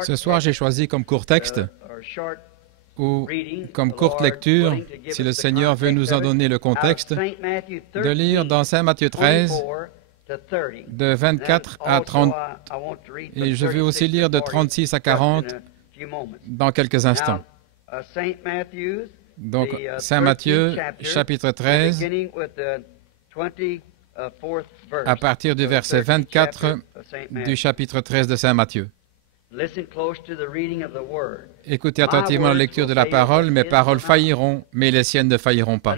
Ce soir, j'ai choisi comme court texte ou comme courte lecture, si le Seigneur veut nous en donner le contexte, de lire dans Saint Matthieu 13, de 24 à 30, et je vais aussi lire de 36 à 40 dans quelques instants. Donc, Saint Matthieu, chapitre 13, à partir du verset 24 du chapitre 13 de Saint Matthieu. Écoutez attentivement la lecture de la parole. Mes paroles failliront, mais les siennes ne failliront pas.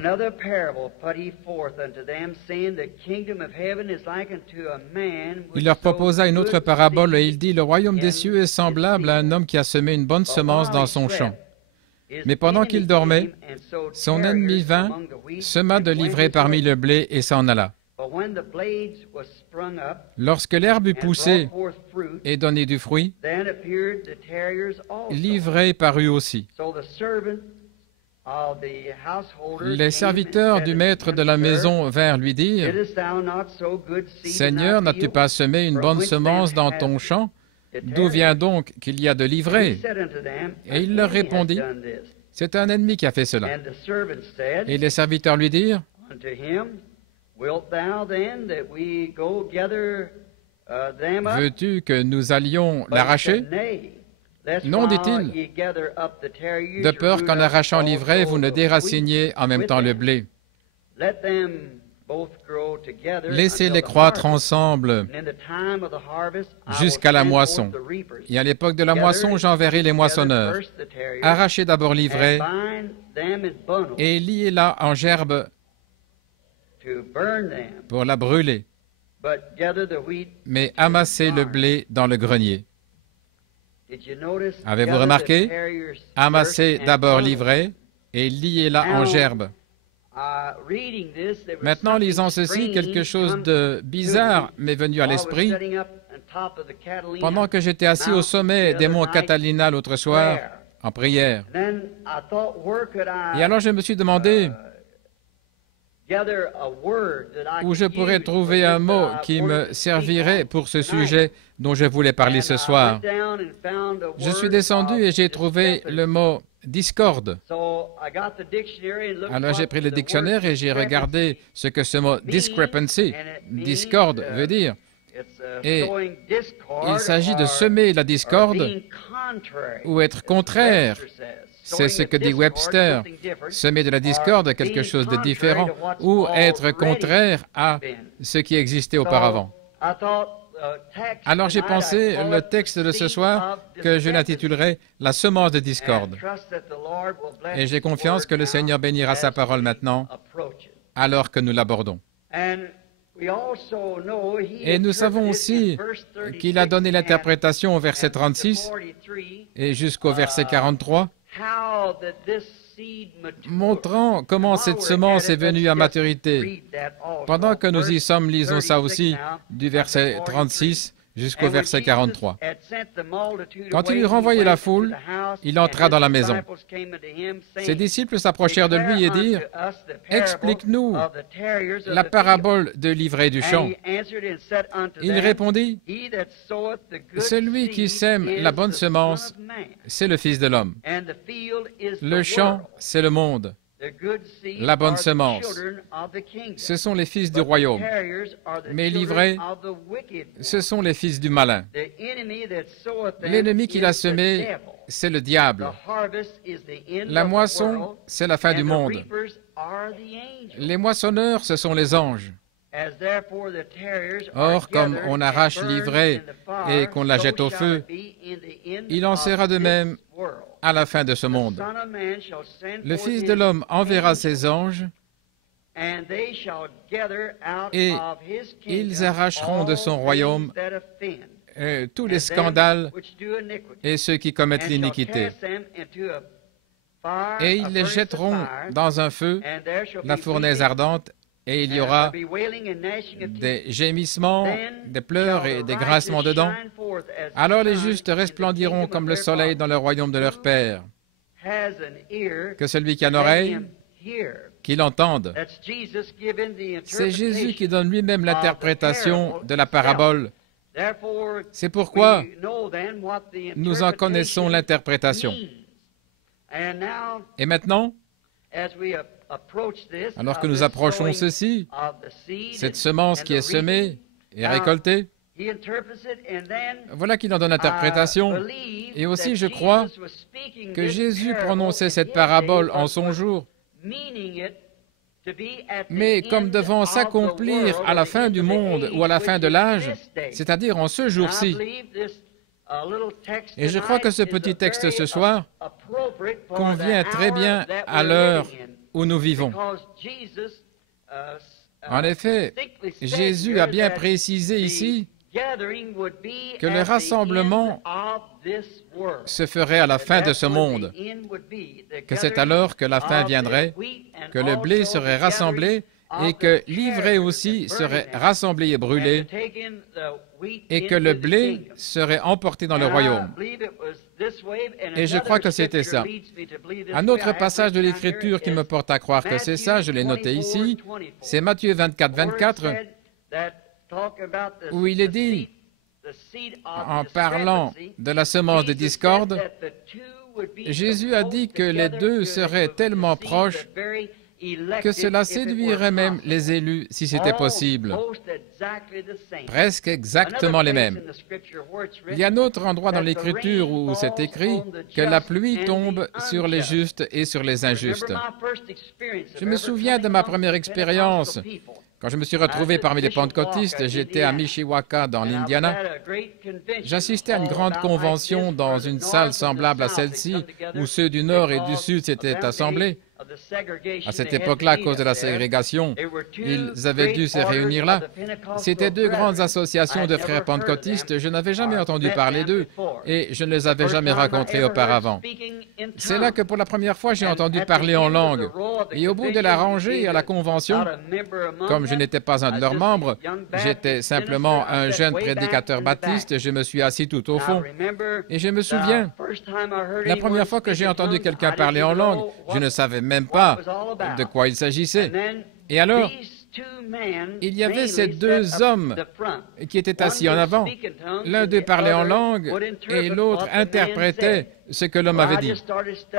Il leur proposa une autre parabole et il dit, « Le royaume des cieux est semblable à un homme qui a semé une bonne semence dans son champ. Mais pendant qu'il dormait, son ennemi vint, sema de l'ivraie parmi le blé et s'en alla. Lorsque l'herbe eut poussé et donné du fruit, l'ivraie parut aussi. Les serviteurs du maître de la maison vinrent lui dire, « Seigneur, n'as-tu pas semé une bonne semence dans ton champ? D'où vient donc qu'il y a de l'ivraie? » Et il leur répondit, « C'est un ennemi qui a fait cela. » Et les serviteurs lui dirent, « Veux-tu que nous allions l'arracher? » « Non, dit-il, de peur qu'en arrachant l'ivraie, vous ne déraciniez en même temps le blé. Laissez-les croître ensemble jusqu'à la moisson. Et à l'époque de la moisson, j'enverrai les moissonneurs. Arrachez d'abord l'ivraie et liez-la en gerbes pour la brûler, mais amassez le blé dans le grenier. » Avez-vous remarqué? Amassez d'abord l'ivraie et liez-la en gerbes. Maintenant, lisant ceci, quelque chose de bizarre m'est venu à l'esprit pendant que j'étais assis au sommet des monts Catalina l'autre soir en prière. Et alors je me suis demandé où je pourrais trouver un mot qui me servirait pour ce sujet dont je voulais parler ce soir. Je suis descendu et j'ai trouvé le mot « discorde ». Alors j'ai pris le dictionnaire et j'ai regardé ce que ce mot « discrepancy », discorde, veut dire. Et il s'agit de semer la discorde ou être contraire. C'est ce que dit Webster, semer de la discorde, quelque chose de différent, ou être contraire à ce qui existait auparavant. Alors j'ai pensé le texte de ce soir que je l'intitulerai « La semence de discorde ». Et j'ai confiance que le Seigneur bénira sa parole maintenant, alors que nous l'abordons. Et nous savons aussi qu'il a donné l'interprétation au verset 36 et jusqu'au verset 43, montrant comment cette semence est venue à maturité. Pendant que nous y sommes, lisons ça aussi du verset 36 jusqu'au verset 43. Quand il eut renvoyé la foule, il entra dans la maison. Ses disciples s'approchèrent de lui et dirent, « Explique-nous la parabole de l'ivraie du champ. » Il répondit, « Celui qui sème la bonne semence, c'est le Fils de l'homme. Le champ, c'est le monde. La bonne semence, ce sont les fils du royaume, mais l'ivraie, ce sont les fils du malin. L'ennemi qui l'a semé, c'est le diable. La moisson, c'est la fin du monde. Les moissonneurs, ce sont les anges. Or, comme on arrache l'ivraie et qu'on la jette au feu, il en sera de même à la fin de ce monde. Le Fils de l'homme enverra ses anges et ils arracheront de son royaume tous les scandales et ceux qui commettent l'iniquité. Et ils les jetteront dans un feu, la fournaise ardente, et il y aura des gémissements, des pleurs et des grincements de dents. Alors les justes resplendiront comme le soleil dans le royaume de leur Père. Que celui qui a une oreille, qu'il entende. C'est Jésus qui donne lui-même l'interprétation de la parabole C'est pourquoi nous en connaissons l'interprétation. Et maintenant, alors que nous approchons ceci, cette semence qui est semée et récoltée, voilà qu'il en donne l'interprétation. Et aussi, je crois que Jésus prononçait cette parabole en son jour, mais comme devant s'accomplir à la fin du monde ou à la fin de l'âge, c'est-à-dire en ce jour-ci. Et je crois que ce petit texte ce soir convient très bien à l'heure où nous vivons. En effet, Jésus a bien précisé ici que le rassemblement se ferait à la fin de ce monde, que c'est alors que la fin viendrait, que le blé serait rassemblé et que l'ivraie aussi serait rassemblée et brûlée, et que le blé serait emporté dans le royaume. Et je crois que c'était ça. Un autre passage de l'Écriture qui me porte à croire que c'est ça, je l'ai noté ici, c'est Matthieu 24, 24, où il est dit, en parlant de la semence de discorde, Jésus a dit que les deux seraient tellement proches que cela séduirait même les élus si c'était possible. Presque exactement les mêmes. Il y a un autre endroit dans l'Écriture où c'est écrit que la pluie tombe sur les justes et sur les injustes. Je me souviens de ma première expérience. Quand je me suis retrouvé parmi les pentecôtistes, j'étais à Mishawaka, dans l'Indiana. J'assistais à une grande convention dans une salle semblable à celle-ci, où ceux du Nord et du Sud s'étaient assemblés. À cette époque-là, à cause de la ségrégation, ils avaient dû se réunir là. C'étaient deux grandes associations de frères pentecôtistes. Je n'avais jamais entendu parler d'eux et je ne les avais jamais rencontrés auparavant. C'est là que pour la première fois, j'ai entendu parler en langue. Et au bout de la rangée à la convention, comme je n'étais pas un de leurs membres, j'étais simplement un jeune prédicateur baptiste, je me suis assis tout au fond. Et je me souviens, la première fois que j'ai entendu quelqu'un parler en langue, je ne savais même pas de quoi il s'agissait. Et alors, il y avait ces deux hommes qui étaient assis en avant. L'un d'eux parlait en langue et l'autre interprétait ce que l'homme avait dit.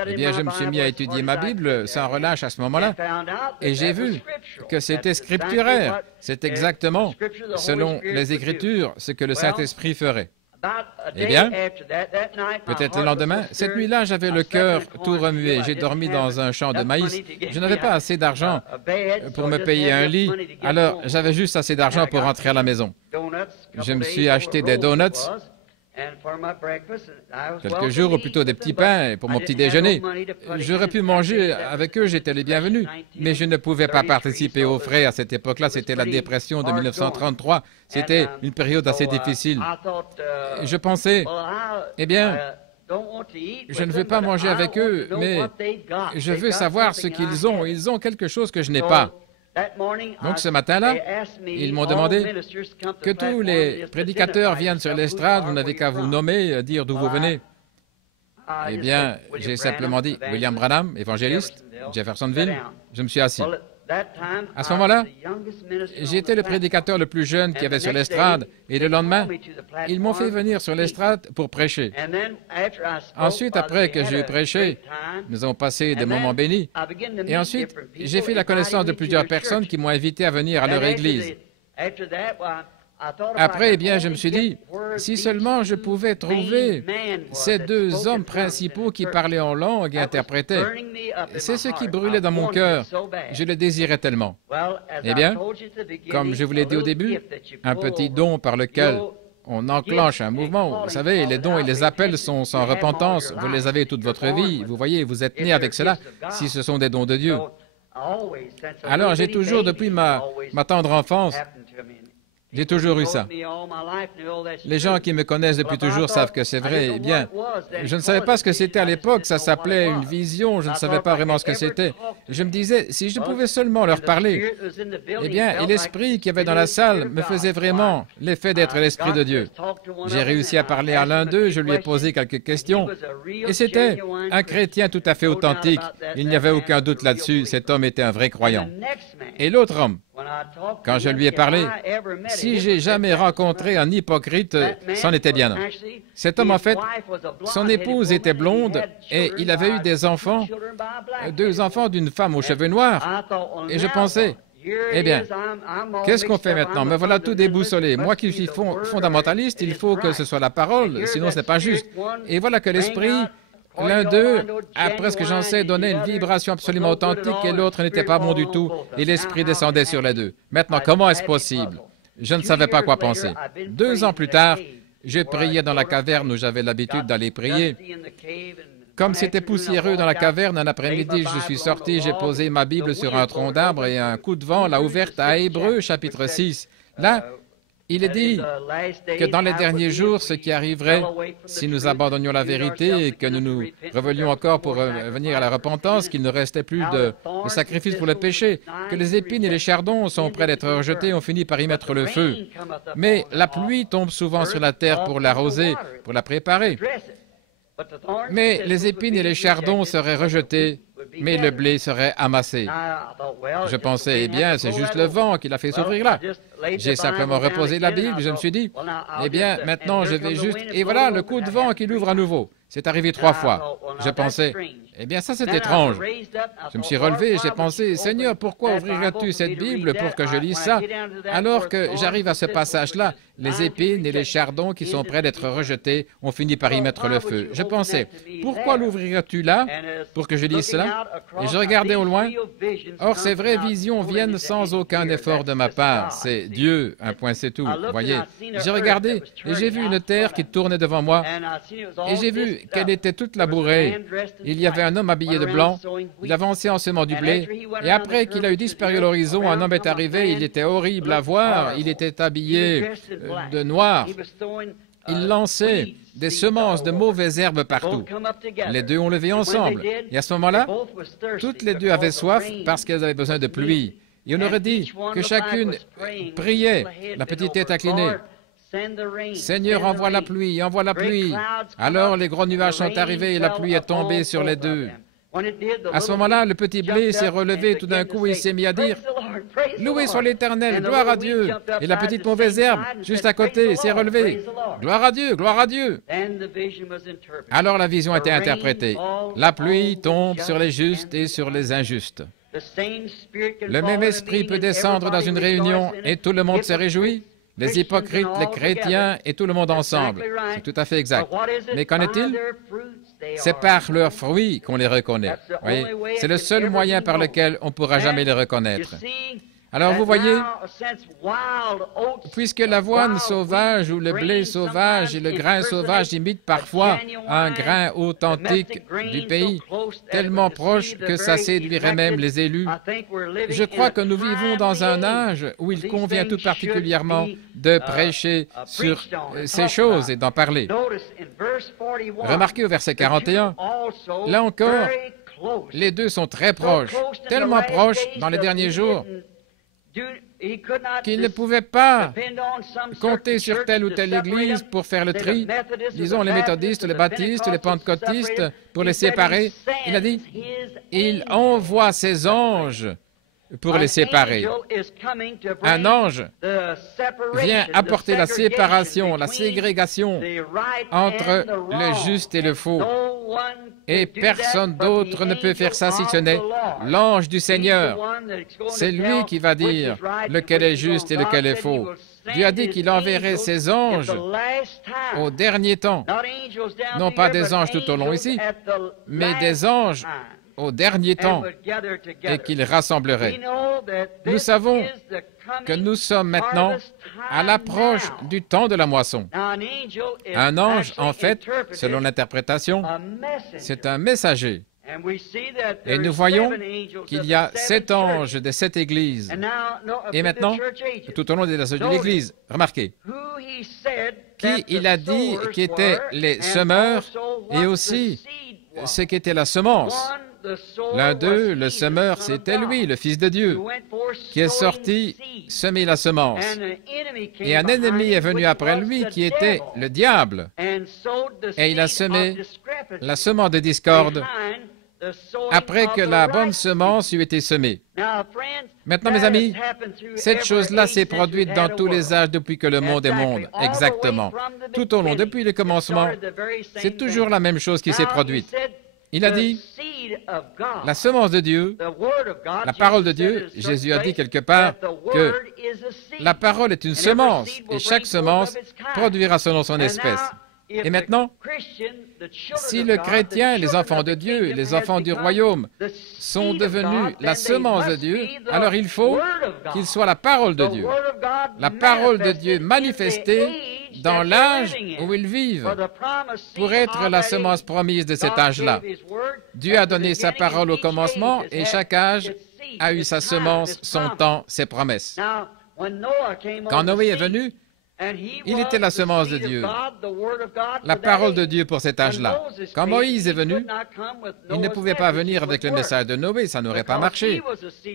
Eh bien, je me suis mis à étudier ma Bible sans relâche à ce moment-là et j'ai vu que c'était scripturaire. C'est exactement, selon les Écritures, ce que le Saint-Esprit ferait. Eh bien, peut-être le lendemain, cette nuit-là, j'avais le cœur tout remué. J'ai dormi dans un champ de maïs. Je n'avais pas assez d'argent pour me payer un lit, alors j'avais juste assez d'argent pour rentrer à la maison. Je me suis acheté des donuts, quelques jours, ou plutôt des petits pains pour mon petit déjeuner. J'aurais pu manger avec eux, j'étais les bienvenus, mais je ne pouvais pas participer aux frais à cette époque-là. C'était la dépression de 1933. C'était une période assez difficile. Je pensais, eh bien, je ne veux pas manger avec eux, mais je veux savoir ce qu'ils ont. Ils ont quelque chose que je n'ai pas. Donc ce matin-là, ils m'ont demandé que tous les prédicateurs viennent sur l'estrade, vous n'avez qu'à vous nommer, dire d'où vous venez. Eh bien, j'ai simplement dit William Branham, évangéliste, Jeffersonville. Je me suis assis. À ce moment-là, j'étais le prédicateur le plus jeune qu'il y avait sur l'estrade, et le lendemain, ils m'ont fait venir sur l'estrade pour prêcher. Ensuite, après que j'ai prêché, nous avons passé des moments bénis, et ensuite, j'ai fait la connaissance de plusieurs personnes qui m'ont invité à venir à leur église. Après, eh bien, je me suis dit, si seulement je pouvais trouver ces deux hommes principaux qui parlaient en langue et interprétaient. C'est ce qui brûlait dans mon cœur. Je le désirais tellement. Eh bien, comme je vous l'ai dit au début, un petit don par lequel on enclenche un mouvement. Vous savez, les dons et les appels sont sans repentance. Vous les avez toute votre vie. Vous voyez, vous êtes né avec cela, si ce sont des dons de Dieu. Alors, j'ai toujours, depuis ma tendre enfance, j'ai toujours eu ça. Les gens qui me connaissent depuis toujours savent que c'est vrai. Eh bien, je ne savais pas ce que c'était à l'époque. Ça s'appelait une vision. Je ne savais pas vraiment ce que c'était. Je me disais, si je pouvais seulement leur parler, eh bien, et l'esprit qu'il y avait dans la salle me faisait vraiment l'effet d'être l'esprit de Dieu. J'ai réussi à parler à l'un d'eux. Je lui ai posé quelques questions. Et c'était un chrétien tout à fait authentique. Il n'y avait aucun doute là-dessus. Cet homme était un vrai croyant. Et l'autre homme, quand je lui ai parlé, Si j'ai jamais rencontré un hypocrite, c'en était bien un. Cet homme, en fait, son épouse était blonde et il avait eu des enfants, 2 enfants d'une femme aux cheveux noirs. Et je pensais, eh bien, qu'est-ce qu'on fait maintenant? Me voilà tout déboussolé. Moi qui suis fondamentaliste, il faut que ce soit la parole, sinon ce n'est pas juste. Et voilà que l'esprit, l'un d'eux, après ce que j'en sais, donnait une vibration absolument authentique et l'autre n'était pas bon du tout. Et l'esprit descendait sur les deux. Maintenant, comment est-ce possible? Je ne savais pas quoi penser. 2 ans plus tard, je priais dans la caverne où j'avais l'habitude d'aller prier. Comme c'était poussiéreux dans la caverne, un après-midi, je suis sorti, j'ai posé ma Bible sur un tronc d'arbre et un coup de vent l'a ouverte à Hébreux, chapitre 6. Là, il est dit que dans les derniers jours, ce qui arriverait si nous abandonnions la vérité et que nous nous revelions encore pour venir à la repentance, qu'il ne restait plus de sacrifice pour le péché, que les épines et les chardons sont prêts d'être rejetés, on finit par y mettre le feu. Mais la pluie tombe souvent sur la terre pour l'arroser, pour la préparer. Mais les épines et les chardons seraient rejetés, mais le blé serait amassé. Je pensais, eh bien, c'est juste le vent qui l'a fait s'ouvrir là. J'ai simplement reposé la Bible, je me suis dit, eh bien, maintenant je vais juste... Et voilà, le coup de vent qui l'ouvre à nouveau. C'est arrivé 3 fois. Je pensais, eh bien, ça c'est étrange. Je me suis relevé et j'ai pensé, Seigneur, pourquoi ouvrirais-tu cette Bible pour que je lise ça, alors que j'arrive à ce passage-là, les épines et les chardons qui sont prêts d'être rejetés, on finit par y mettre le feu. Je pensais, pourquoi l'ouvrirais-tu là, pour que je lise cela? Et je regardais au loin. Or, ces vraies visions viennent sans aucun effort de ma part. C'est Dieu, un point c'est tout. Voyez, j'ai regardé et j'ai vu une terre qui tournait devant moi et j'ai vu qu'elle était toute labourée. Il y avait un homme habillé de blanc, il avançait en semant du blé, et après qu'il a eu disparu à l'horizon, un homme est arrivé, il était horrible à voir, il était habillé de noir. Il lançait des semences de mauvaises herbes partout. Les 2 ont levé ensemble, et à ce moment-là, toutes les 2 avaient soif parce qu'elles avaient besoin de pluie. Et on aurait dit que chacune priait, la petite tête inclinée. Seigneur, envoie la pluie, envoie la pluie. Alors les gros nuages sont arrivés et la pluie est tombée sur les 2. À ce moment-là, le petit blé s'est relevé tout d'un coup et il s'est mis à dire « Loué soit l'Éternel, gloire à Dieu !» Et la petite mauvaise herbe, juste à côté, s'est relevée « Gloire à Dieu, gloire à Dieu !» Alors la vision a été interprétée. La pluie tombe sur les justes et sur les injustes. Le même esprit peut descendre dans une réunion et tout le monde se réjouit. Les hypocrites, les chrétiens et tout le monde ensemble. C'est tout à fait exact. Mais qu'en est-il? C'est par leurs fruits qu'on les reconnaît. C'est le seul moyen par lequel on ne pourra jamais les reconnaître. Alors vous voyez, puisque l'avoine sauvage ou le blé sauvage et le grain sauvage imitent parfois un grain authentique du pays, tellement proche que ça séduirait même les élus, je crois que nous vivons dans un âge où il convient tout particulièrement de prêcher sur ces choses et d'en parler. Remarquez au verset 41, là encore, les 2 sont très proches, tellement proches dans les derniers jours, qu'il ne pouvait pas compter sur telle ou telle église pour faire le tri, disons les méthodistes, les baptistes, les pentecôtistes, pour les séparer. Il a dit, il envoie ses anges pour les séparer. Un ange vient apporter la séparation, la ségrégation entre le juste et le faux. Et personne d'autre ne peut faire ça si ce n'est l'ange du Seigneur. C'est lui qui va dire lequel est juste et lequel est faux. Dieu a dit qu'il enverrait ses anges au dernier temps. Non pas des anges tout au long ici, mais des anges au dernier temps et qu'il rassemblerait. Nous savons que nous sommes maintenant à l'approche du temps de la moisson. Un ange, en fait, selon l'interprétation, c'est un messager. Et nous voyons qu'il y a 7 anges de 7 églises. Et maintenant, tout au long des âges de l'Église, remarquez, qui il a dit qui étaient les semeurs et aussi ce qu'était la semence. L'un d'eux, le semeur, c'était lui, le Fils de Dieu, qui est sorti semer la semence. Et un ennemi est venu après lui, qui était le diable. Et il a semé la semence de discorde après que la bonne semence eut été semée. Maintenant, mes amis, cette chose-là s'est produite dans tous les âges depuis que le monde est monde. Exactement. Tout au long, depuis le commencement, c'est toujours la même chose qui s'est produite. Il a dit, la semence de Dieu, la parole de Dieu, Jésus a dit quelque part que la parole est une semence et chaque semence produira selon son espèce. Et maintenant, si le chrétien, les enfants de Dieu, les enfants du royaume sont devenus la semence de Dieu, alors il faut qu'ils soient la parole de Dieu. La parole de Dieu manifestée dans l'âge où ils vivent pour être la semence promise de cet âge-là. Dieu a donné sa parole au commencement et chaque âge a eu sa semence, son temps, ses promesses. Quand Noé est venu, il était la semence de Dieu, la parole de Dieu pour cet âge-là. Quand Moïse est venu, il ne pouvait pas venir avec le message de Noé, ça n'aurait pas marché,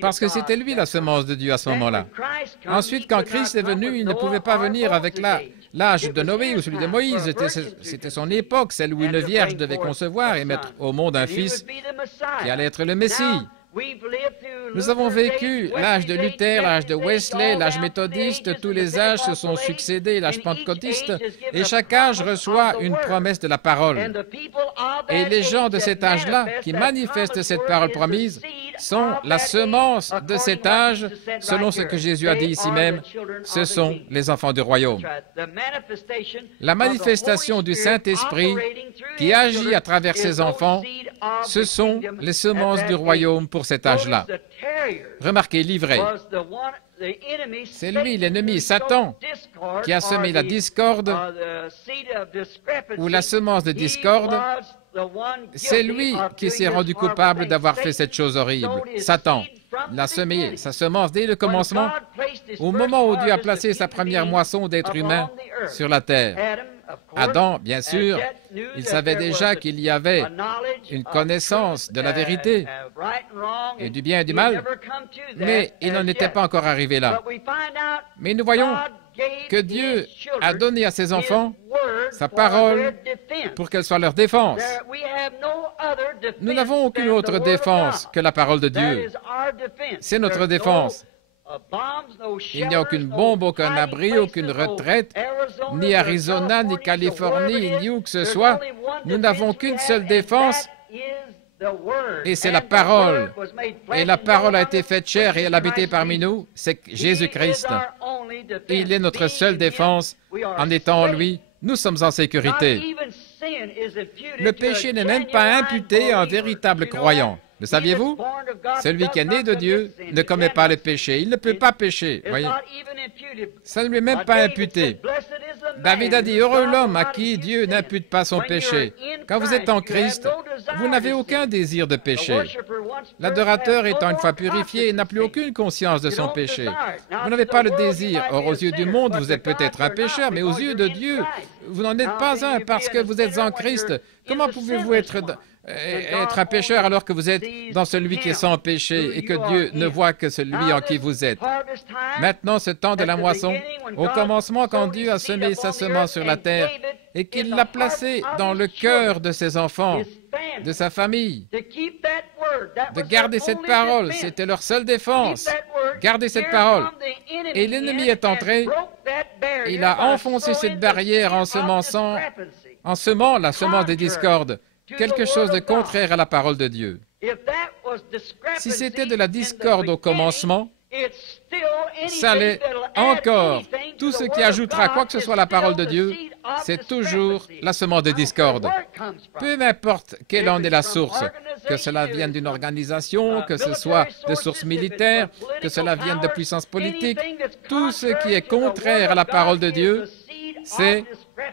parce que c'était lui la semence de Dieu à ce moment-là. Ensuite, quand Christ est venu, il ne pouvait pas venir avec l'âge de Noé ou celui de Moïse. C'était son époque, celle où une vierge devait concevoir et mettre au monde un fils qui allait être le Messie. Nous avons vécu l'âge de Luther, l'âge de Wesley, l'âge méthodiste, tous les âges se sont succédés, l'âge pentecôtiste, et chaque âge reçoit une promesse de la parole. Et les gens de cet âge-là, qui manifestent cette parole promise, sont la semence de cet âge, selon ce que Jésus a dit ici même, ce sont les enfants du royaume. La manifestation du Saint-Esprit qui agit à travers ses enfants, ce sont les semences du royaume pour cet âge-là. Remarquez, l'ivraie, c'est lui, l'ennemi, Satan, qui a semé la discorde ou la semence de discorde. C'est lui qui s'est rendu coupable d'avoir fait cette chose horrible. Satan l'a semé, sa semence, dès le commencement, au moment où Dieu a placé sa première moisson d'êtres humains sur la terre. Adam, bien sûr, il savait déjà qu'il y avait une connaissance de la vérité et du bien et du mal, mais il n'en était pas encore arrivé là. Mais nous voyons que Dieu a donné à ses enfants sa parole pour qu'elle soit leur défense. Nous n'avons aucune autre défense que la parole de Dieu. C'est notre défense. Il n'y a aucune bombe, aucun abri, aucune retraite, ni Arizona, ni Californie, ni où que ce soit. Nous n'avons qu'une seule défense, et c'est la parole. Et la parole a été faite chair et elle a habité parmi nous. C'est Jésus-Christ. Il est notre seule défense. En étant en lui, nous sommes en sécurité. Le péché n'est même pas imputé à un véritable croyant. Le saviez-vous? Celui qui est né de Dieu ne commet pas le péché. Il ne peut pas pécher. Voyez? Ça ne lui est même pas imputé. David a dit, heureux l'homme à qui Dieu n'impute pas son péché. Quand vous êtes en Christ, vous n'avez aucun désir de péché. L'adorateur étant une fois purifié, n'a plus aucune conscience de son péché. Vous n'avez pas le désir. Or, aux yeux du monde, vous êtes peut-être un pécheur, mais aux yeux de Dieu, vous n'en êtes pas un parce que vous êtes en Christ. Comment pouvez-vous être un pécheur alors que vous êtes dans celui qui est sans péché et que Dieu ne voit que celui en qui vous êtes? Maintenant, ce temps de la moisson, au commencement, quand Dieu a semé sa semence sur la terre et qu'il l'a placée dans le cœur de ses enfants, de sa famille, de garder cette parole, c'était leur seule défense. Garder cette parole. Et l'ennemi est entré, il a enfoncé cette barrière en semant la semence des discordes. Quelque chose de contraire à la parole de Dieu. Si c'était de la discorde au commencement, ça l'est encore. Tout ce qui ajoutera quoi que ce soit à la parole de Dieu, c'est toujours la semence de discorde. Peu importe quelle en est la source, que cela vienne d'une organisation, que ce soit de sources militaires, que cela vienne de puissance politique, tout ce qui est contraire à la parole de Dieu, c'est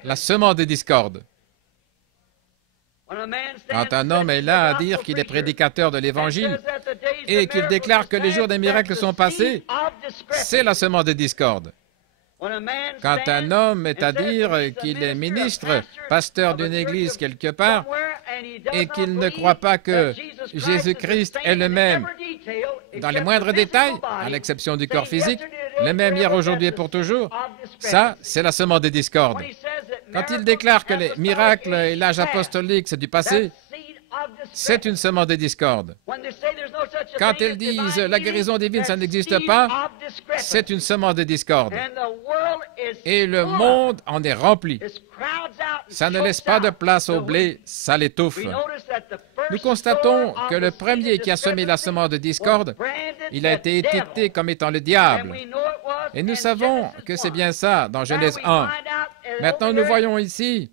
la semence de discorde. Quand un homme est là à dire qu'il est prédicateur de l'Évangile et qu'il déclare que les jours des miracles sont passés, c'est la semence de discorde. Quand un homme est à dire qu'il est ministre, pasteur d'une église quelque part, et qu'il ne croit pas que Jésus-Christ est le même dans les moindres détails, à l'exception du corps physique, le même hier, aujourd'hui et pour toujours, ça, c'est la semence de discorde. Quand il déclare que les miracles et l'âge apostolique, c'est du passé, c'est une semence de discorde. Quand elles disent la guérison divine, ça n'existe pas, c'est une semence de discorde. Et le monde en est rempli. Ça ne laisse pas de place au blé, ça l'étouffe. Nous constatons que le premier qui a semé la semence de discorde, il a été étiqueté comme étant le diable. Et nous savons que c'est bien ça dans Genèse 1. Maintenant, nous voyons ici,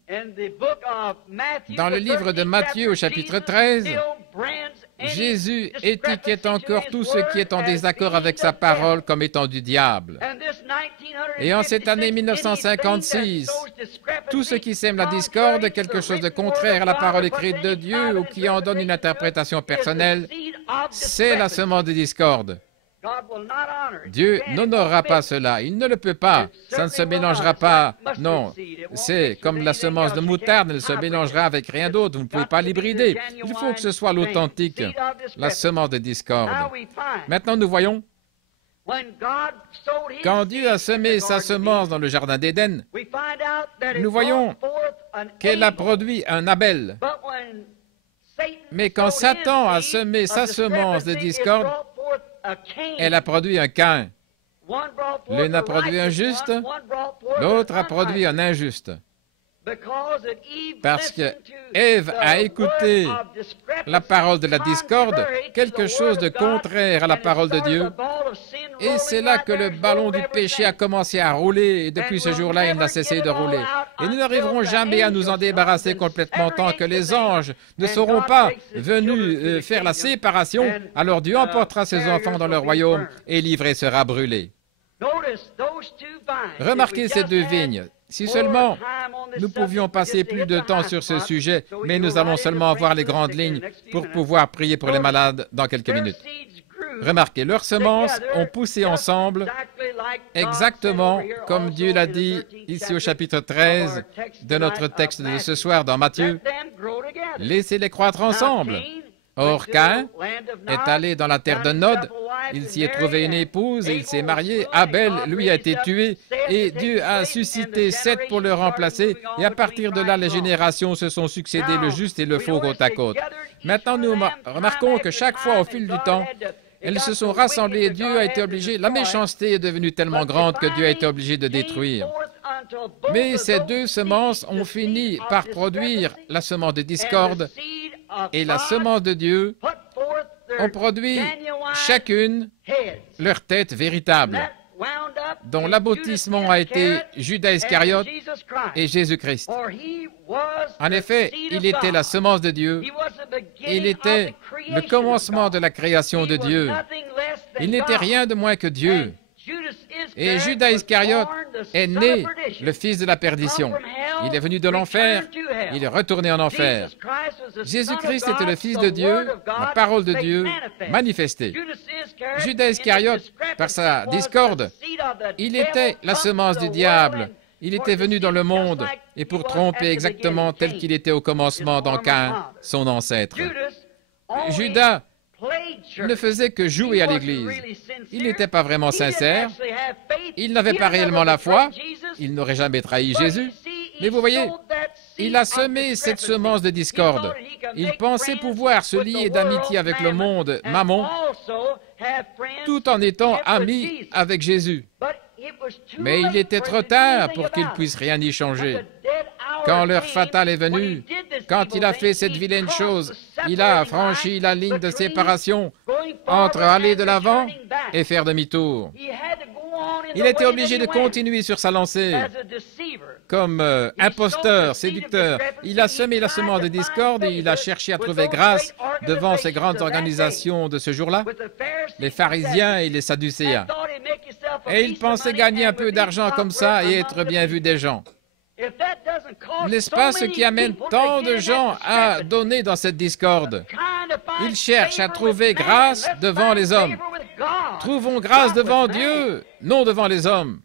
dans le livre de Matthieu au chapitre 13, Jésus étiquette encore tout ce qui est en désaccord avec sa parole comme étant du diable. Et en cette année 1956, tout ce qui sème la discorde, quelque chose de contraire à la parole écrite de Dieu ou qui en donne une interprétation personnelle, c'est la semence de discorde. Dieu n'honorera pas cela, il ne le peut pas, ça ne se mélangera pas. Non, c'est comme la semence de moutarde, elle se mélangera avec rien d'autre, vous ne pouvez pas l'hybrider. Il faut que ce soit l'authentique, la semence de discorde. Maintenant, nous voyons, quand Dieu a semé sa semence dans le jardin d'Éden, nous voyons qu'elle a produit un Abel. Mais quand Satan a semé sa semence de discorde, elle a produit un Caïn. L'une a produit un juste, l'autre a produit un injuste. Parce que Ève a écouté la parole de la discorde, quelque chose de contraire à la parole de Dieu, et c'est là que le ballon du péché a commencé à rouler, et depuis ce jour-là, il n'a cessé de rouler. Et nous n'arriverons jamais à nous en débarrasser complètement tant que les anges ne seront pas venus faire la séparation, alors Dieu emportera ses enfants dans le royaume, et l'ivraie sera brûlée. Remarquez ces deux vignes. Si seulement nous pouvions passer plus de temps sur ce sujet, mais nous allons seulement voir les grandes lignes pour pouvoir prier pour les malades dans quelques minutes. Remarquez, leurs semences ont poussé ensemble, exactement comme Dieu l'a dit ici au chapitre 13 de notre texte de ce soir dans Matthieu. Laissez-les croître ensemble. Or, Caïn est allé dans la terre de Nod, il s'y est trouvé une épouse et il s'est marié. Abel, lui, a été tué et Dieu a suscité Seth pour le remplacer. Et à partir de là, les générations se sont succédées, le juste et le faux côte à côte. Maintenant, nous remarquons que chaque fois, au fil du temps, elles se sont rassemblées et Dieu a été obligé, la méchanceté est devenue tellement grande que Dieu a été obligé de détruire. Mais ces deux semences ont fini par produire la semence de discorde et la semence de Dieu ont produit chacune leur tête véritable, dont l'aboutissement a été Judas Iscariote et Jésus-Christ. En effet, il était la semence de Dieu, il était le commencement de la création de Dieu. Il n'était rien de moins que Dieu. Et Judas Iscariote est né le fils de la perdition. Il est venu de l'enfer, il est retourné en enfer. Jésus-Christ était le Fils de Dieu, la parole de Dieu manifestée. Judas Iscariote, par sa discorde, il était la semence du diable. Il était venu dans le monde et pour tromper exactement tel qu'il était au commencement dans Caïn, son ancêtre. Judas ne faisait que jouer à l'Église. Il n'était pas vraiment sincère, il n'avait pas réellement la foi, il n'aurait jamais trahi Jésus. Mais vous voyez, il a semé cette semence de discorde. Il pensait pouvoir se lier d'amitié avec le monde, Mammon, tout en étant ami avec Jésus. Mais il était trop tard pour qu'il puisse rien y changer. Quand l'heure fatale est venue, quand il a fait cette vilaine chose, il a franchi la ligne de séparation entre aller de l'avant et faire demi-tour. Il était obligé de continuer sur sa lancée. Comme imposteur, séducteur, il a semé la semence de discorde et il a cherché à trouver grâce devant ces grandes organisations de ce jour-là, les pharisiens et les sadducéens. Et il pensait gagner un peu d'argent comme ça et être bien vu des gens. N'est-ce pas ce qui amène tant de gens à donner dans cette discorde? Ils cherchent à trouver grâce devant les hommes. Trouvons grâce devant Dieu, non devant les hommes.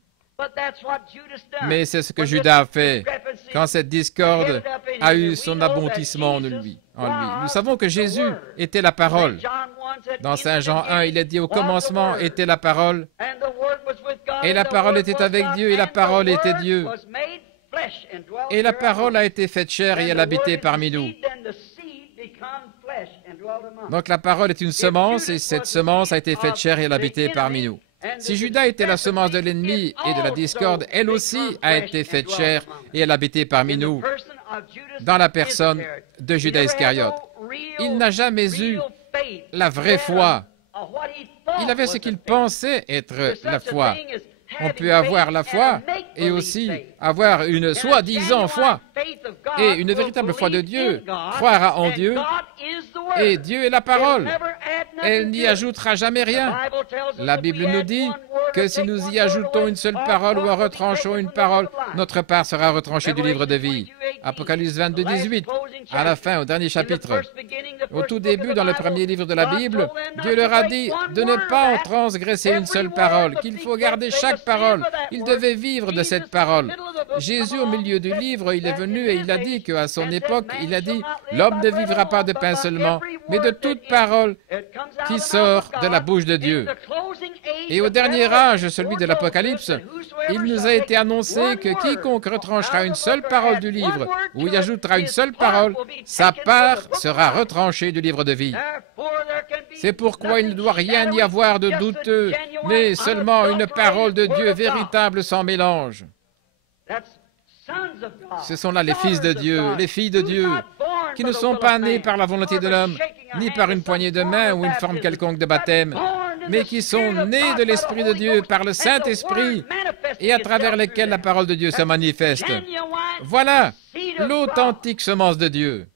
Mais c'est ce que Judas a fait quand cette discorde a eu son aboutissement en lui. Nous savons que Jésus était la parole. Dans Saint Jean 1, il est dit au commencement était la parole, et la parole était avec Dieu, et la parole était Dieu. Et la parole a été faite chair et elle habitait parmi nous. Donc la parole est une semence et cette semence a été faite chair et elle a habité parmi nous. Si Judas était la semence de l'ennemi et de la discorde, elle aussi a été faite chair et elle a habité parmi nous dans la personne de Judas Iscariote. Il n'a jamais eu la vraie foi. Il avait ce qu'il pensait être la foi. On peut avoir la foi et aussi avoir une soi-disant foi et une véritable foi de Dieu, croire en Dieu, et Dieu est la parole. Elle n'y ajoutera jamais rien. La Bible nous dit que si nous y ajoutons une seule parole ou en retranchons une parole, notre part sera retranchée du livre de vie. Apocalypse 22, 18. À la fin, au dernier chapitre, au tout début, dans le premier livre de la Bible, Dieu leur a dit de ne pas en transgresser une seule parole, qu'il faut garder chaque parole. Ils devaient vivre de cette parole. Jésus, au milieu du livre, il est venu et il a dit qu'à son époque, il a dit « L'homme ne vivra pas de pain seulement, mais de toute parole qui sort de la bouche de Dieu. » Et au dernier âge, celui de l'Apocalypse, il nous a été annoncé que quiconque retranchera une seule parole du livre, ou y ajoutera une seule parole, sa part sera retranchée du livre de vie. C'est pourquoi il ne doit rien y avoir de douteux, mais seulement une parole de Dieu véritable sans mélange. Ce sont là les fils de Dieu, les filles de Dieu, qui ne sont pas nés par la volonté de l'homme, ni par une poignée de main ou une forme quelconque de baptême, mais qui sont nés de l'Esprit de Dieu par le Saint-Esprit et à travers lesquels la parole de Dieu se manifeste. Voilà l'authentique semence de Dieu.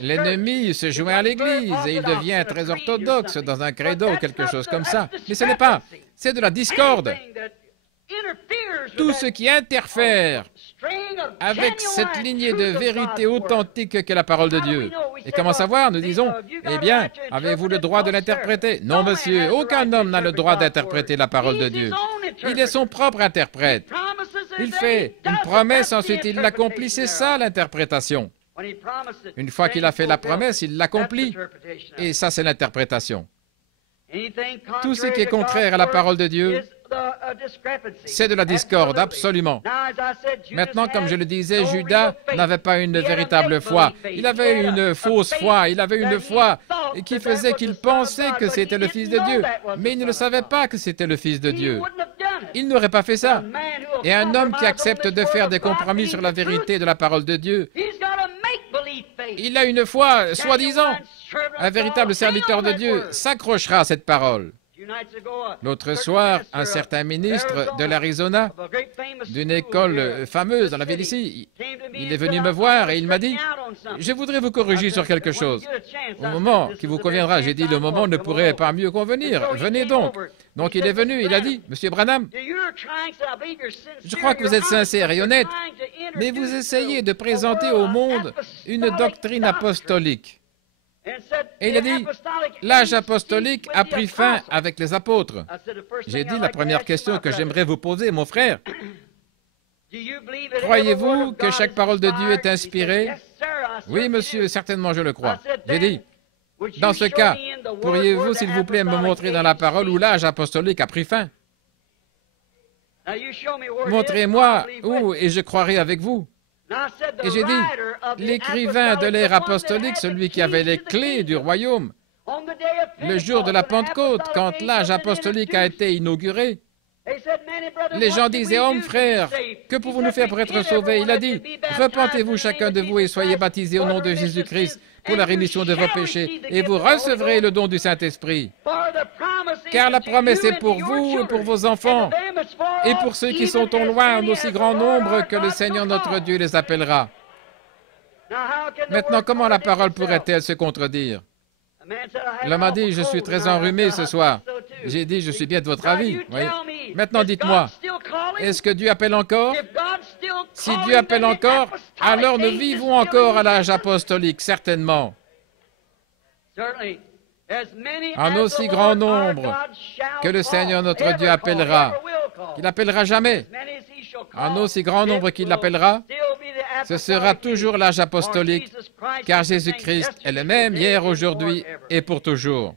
L'ennemi se joint à l'Église et il devient très orthodoxe dans un credo ou quelque chose comme ça. Mais ce n'est pas, c'est de la discorde. Tout ce qui interfère avec cette lignée de vérité authentique qu'est la parole de Dieu. Et comment savoir? Nous disons, eh bien, avez-vous le droit de l'interpréter? Non, monsieur, aucun homme n'a le droit d'interpréter la parole de Dieu. Il est son propre interprète. Il fait une promesse, ensuite il l'accomplit, c'est ça l'interprétation. Une fois qu'il a fait la promesse, il l'accomplit. Et ça, c'est l'interprétation. Tout ce qui est contraire à la parole de Dieu, c'est de la discorde, absolument. Maintenant, comme je le disais, Judas n'avait pas une véritable foi. Il avait une fausse foi. Il avait une foi qui faisait qu'il pensait que c'était le Fils de Dieu. Mais il ne le savait pas que c'était le Fils de Dieu. Il n'aurait pas fait ça. Et un homme qui accepte de faire des compromis sur la vérité de la parole de Dieu, il a une foi, soi-disant. Un véritable serviteur de Dieu s'accrochera à cette parole. L'autre soir, un certain ministre de l'Arizona, d'une école fameuse dans la ville ici, il est venu me voir et il m'a dit « Je voudrais vous corriger sur quelque chose. Au moment qui vous conviendra, j'ai dit « Le moment ne pourrait pas mieux convenir. Venez donc. » Donc il est venu, il a dit « Monsieur Branham, je crois que vous êtes sincère et honnête, mais vous essayez de présenter au monde une doctrine apostolique. » Et il a dit, l'âge apostolique a pris fin avec les apôtres. J'ai dit, la première question que j'aimerais vous poser, mon frère, croyez-vous que chaque parole de Dieu est inspirée? Oui, monsieur, certainement je le crois. J'ai dit, dans ce cas, pourriez-vous, s'il vous plaît, me montrer dans la parole où l'âge apostolique a pris fin? Montrez-moi où et je croirai avec vous. Et j'ai dit, l'écrivain de l'ère apostolique, celui qui avait les clés du royaume, le jour de la Pentecôte, quand l'âge apostolique a été inauguré, les gens disaient, « Homme, frère, que pouvons-nous faire pour être sauvés ?» Il a dit, « Repentez-vous chacun de vous et soyez baptisés au nom de Jésus-Christ pour la rémission de vos péchés, et vous recevrez le don du Saint-Esprit. Car la promesse est pour vous et pour vos enfants, et pour ceux qui sont au loin, en aussi grand nombre que le Seigneur notre Dieu les appellera. » Maintenant, comment la parole pourrait-elle se contredire? L'homme a dit, « Je suis très enrhumé ce soir. » J'ai dit, « Je suis bien de votre avis. » Oui. Maintenant, dites-moi, est-ce que Dieu appelle encore? Si Dieu appelle encore, alors nous vivons encore à l'âge apostolique, certainement. En aussi grand nombre que le Seigneur notre Dieu appellera, qu'il n'appellera jamais, en aussi grand nombre qu'il l'appellera, ce sera toujours l'âge apostolique, car Jésus-Christ est le même hier, aujourd'hui et pour toujours.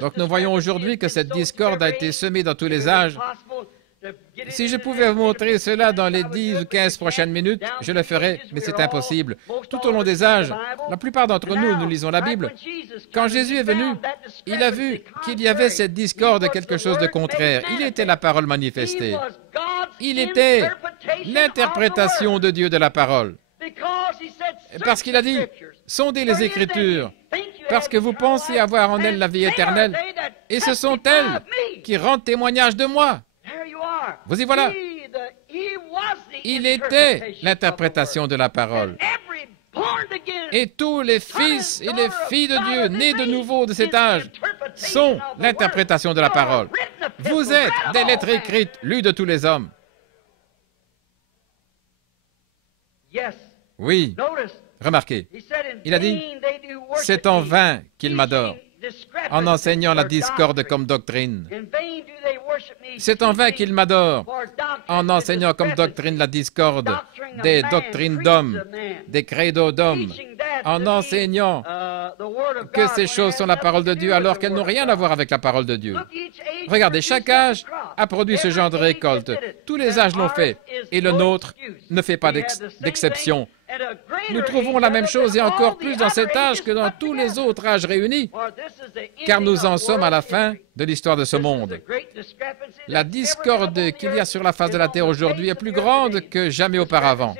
Donc nous voyons aujourd'hui que cette discorde a été semée dans tous les âges Si je pouvais vous montrer cela dans les 10 ou 15 prochaines minutes, je le ferais, mais c'est impossible. Tout au long des âges, la plupart d'entre nous, nous lisons la Bible. Quand Jésus est venu, il a vu qu'il y avait cette discorde, quelque chose de contraire. Il était la parole manifestée. Il était l'interprétation de Dieu de la parole. Parce qu'il a dit, sondez les Écritures, parce que vous pensez avoir en elles la vie éternelle, et ce sont elles qui rendent témoignage de moi. Vous y voilà. Il était l'interprétation de la parole. Et tous les fils et les filles de Dieu, nés de nouveau de cet âge, sont l'interprétation de la parole. Vous êtes des lettres écrites, lues de tous les hommes. Oui, remarquez, il a dit, c'est en vain qu'ils m'adorent, en enseignant la discorde comme doctrine. C'est en vain qu'ils m'adorent, en enseignant comme doctrine la discorde des doctrines d'hommes, des credos d'hommes, en enseignant que ces choses sont la parole de Dieu alors qu'elles n'ont rien à voir avec la parole de Dieu. Regardez, chaque âge a produit ce genre de récolte. Tous les âges l'ont fait, et le nôtre ne fait pas d'exception. Nous trouvons la même chose et encore plus dans cet âge que dans tous les autres âges réunis, car nous en sommes à la fin de l'histoire de ce monde. La discorde qu'il y a sur la face de la terre aujourd'hui est plus grande que jamais auparavant.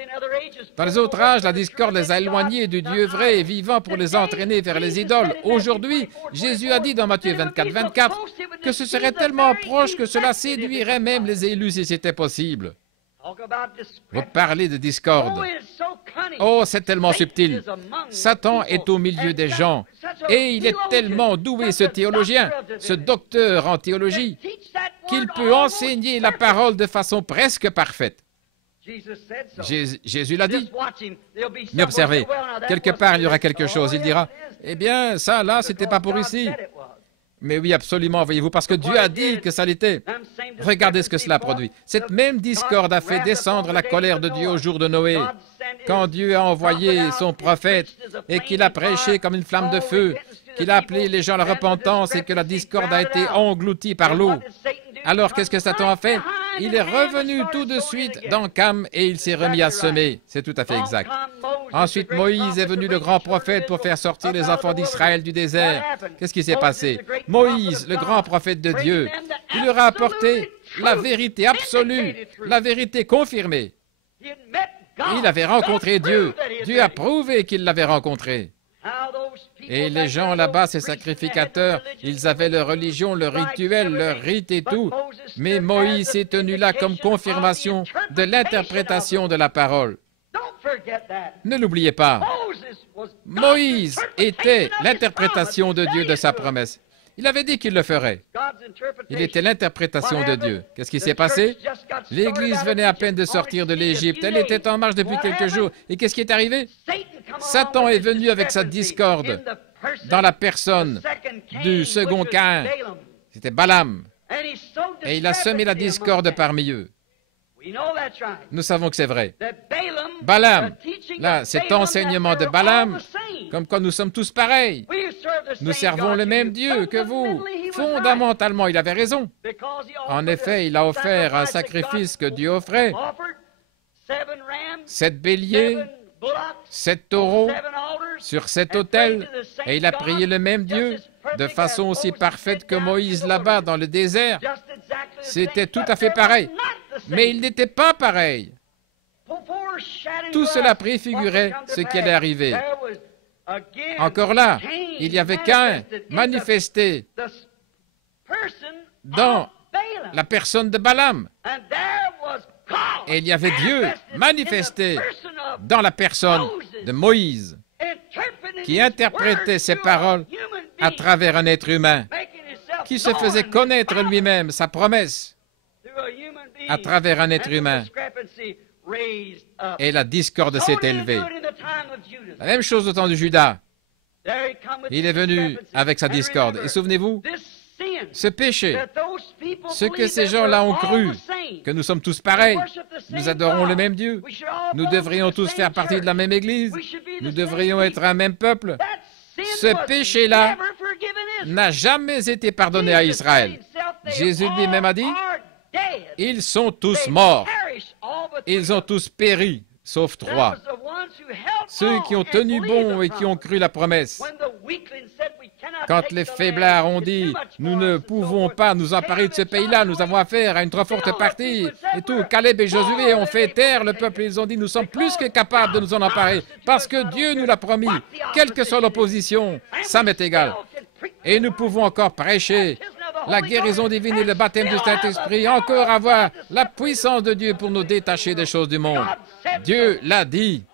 Dans les autres âges, la discorde les a éloignés du Dieu vrai et vivant pour les entraîner vers les idoles. Aujourd'hui, Jésus a dit dans Matthieu 24, 24 que ce serait tellement proche que cela séduirait même les élus si c'était possible. Vous parlez de discorde. Oh, c'est tellement subtil. Satan est au milieu des gens et il est tellement doué, ce théologien, ce docteur en théologie, qu'il peut enseigner la parole de façon presque parfaite. Jésus l'a dit. Mais observez, quelque part, il y aura quelque chose. Il dira, eh bien, ça, là, c'était pas pour ici. Mais oui, absolument, voyez-vous, parce que Dieu a dit que ça l'était. Regardez ce que cela produit. Cette même discorde a fait descendre la colère de Dieu au jour de Noé, quand Dieu a envoyé son prophète et qu'il a prêché comme une flamme de feu, qu'il a appelé les gens à la repentance et que la discorde a été engloutie par l'eau. Alors, qu'est-ce que Satan a fait? Il est revenu tout de suite dans Cam et il s'est remis à semer. C'est tout à fait exact. Ensuite, Moïse est venu, le grand prophète, pour faire sortir les enfants d'Israël du désert. Qu'est-ce qui s'est passé? Moïse, le grand prophète de Dieu, il leur a apporté la vérité absolue, la vérité confirmée. Il avait rencontré Dieu. Dieu a prouvé qu'il l'avait rencontré. Et les gens là-bas, ces sacrificateurs, ils avaient leur religion, leur rituel, leur rite et tout. Mais Moïse s'est tenu là comme confirmation de l'interprétation de la parole. Ne l'oubliez pas. Moïse était l'interprétation de Dieu de sa promesse. Il avait dit qu'il le ferait. Il était l'interprétation de Dieu. Qu'est-ce qui s'est passé? L'Église venait à peine de sortir de l'Égypte. Elle était en marche depuis quelques jours. Et qu'est-ce qui est arrivé? Satan est venu avec sa discorde dans la personne du second Caïn. C'était Balaam. Et il a semé la discorde parmi eux. Nous savons que c'est vrai. Balaam, là, cet enseignement de Balaam, comme quoi nous sommes tous pareils. Nous servons le même Dieu que vous. Fondamentalement, il avait raison. En effet, il a offert un sacrifice que Dieu offrait. 7 béliers, 7 taureaux sur 7 autels, et il a prié le même Dieu de façon aussi parfaite que Moïse là-bas dans le désert. C'était tout à fait pareil. Mais il n'était pas pareil. Tout cela préfigurait ce qui allait arriver. Encore là, il y avait Caïn manifesté dans la personne de Balaam. Et il y avait Dieu manifesté dans la personne de Moïse, qui interprétait ses paroles à travers un être humain, qui se faisait connaître lui-même, sa promesse, à travers un être humain. Et la discorde s'est élevée. La même chose au temps de Judas. Il est venu avec sa discorde. Et souvenez-vous, ce péché, ce que ces gens-là ont cru, que nous sommes tous pareils, nous adorons le même Dieu, nous devrions tous faire partie de la même Église, nous devrions être un même peuple. Ce péché-là n'a jamais été pardonné à Israël. Jésus lui-même a dit, Ils sont tous morts. Ils ont tous péri, sauf 3. Ceux qui ont tenu bon et qui ont cru la promesse. Quand les faiblards ont dit « Nous ne pouvons pas nous emparer de ce pays-là, nous avons affaire à une trop forte partie. » Et tout, Caleb et Josué ont fait taire le peuple. Ils ont dit « Nous sommes plus que capables de nous en emparer, parce que Dieu nous l'a promis. Quelle que soit l'opposition, ça m'est égal. Et nous pouvons encore prêcher la guérison divine et le baptême du Saint-Esprit, encore avoir la puissance de Dieu pour nous détacher des choses du monde. Dieu l'a dit.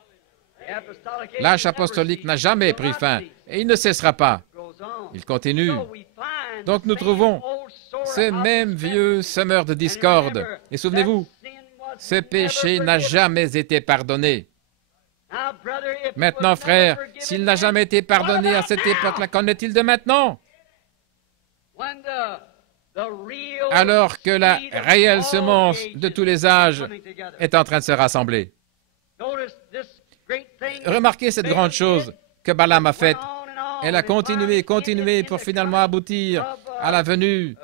L'âge apostolique n'a jamais pris fin et il ne cessera pas. Il continue. Donc nous trouvons ce même vieux semeur de discorde. Et souvenez-vous, ce péché n'a jamais été pardonné. Maintenant, frère, s'il n'a jamais été pardonné à cette époque-là, qu'en est-il de maintenant? Alors que la réelle semence de tous les âges est en train de se rassembler. Remarquez cette grande chose que Balaam a faite. Elle a continué pour finalement aboutir à la venue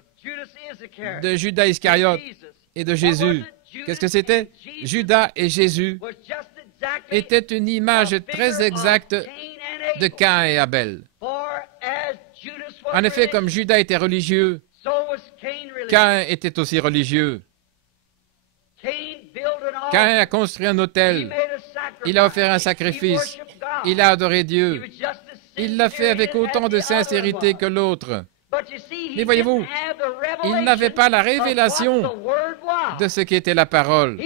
de Judas Iscariote et de Jésus. Qu'est-ce que c'était? Judas et Jésus étaient une image très exacte de Caïn et Abel. En effet, comme Judas était religieux, Caïn était aussi religieux. Caïn a construit un autel. Il a offert un sacrifice. Il a adoré Dieu. Il l'a fait avec autant de sincérité que l'autre. Mais voyez-vous, il n'avait pas la révélation de ce qu'était la parole.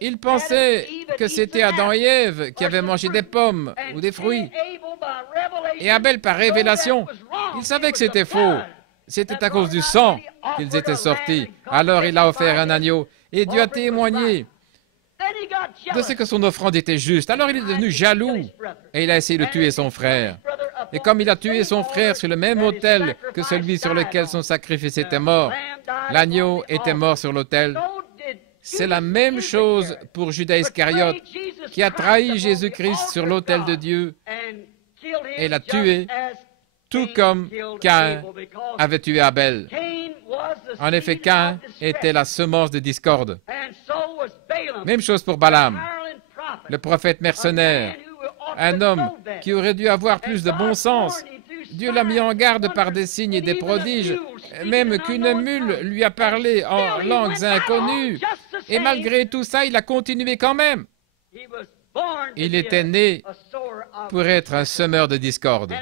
Il pensait que c'était Adam et Ève qui avaient mangé des pommes ou des fruits. Et Abel, par révélation, il savait que c'était faux. C'était à cause du sang qu'ils étaient sortis. Alors il a offert un agneau. Et Dieu a témoigné de ce que son offrande était juste. Alors il est devenu jaloux et il a essayé de tuer son frère. Et comme il a tué son frère sur le même autel que celui sur lequel son sacrifice était mort, l'agneau était mort sur l'autel. C'est la même chose pour Judas Iscariote, qui a trahi Jésus-Christ sur l'autel de Dieu et l'a tué, tout comme Caïn avait tué Abel. En effet, Caïn était la semence de discorde. Même chose pour Balaam, le prophète mercenaire, un homme qui aurait dû avoir plus de bon sens. Dieu l'a mis en garde par des signes et des prodiges, même qu'une mule lui a parlé en langues inconnues. Et malgré tout ça, il a continué quand même. Il était né pour être un semeur de discorde.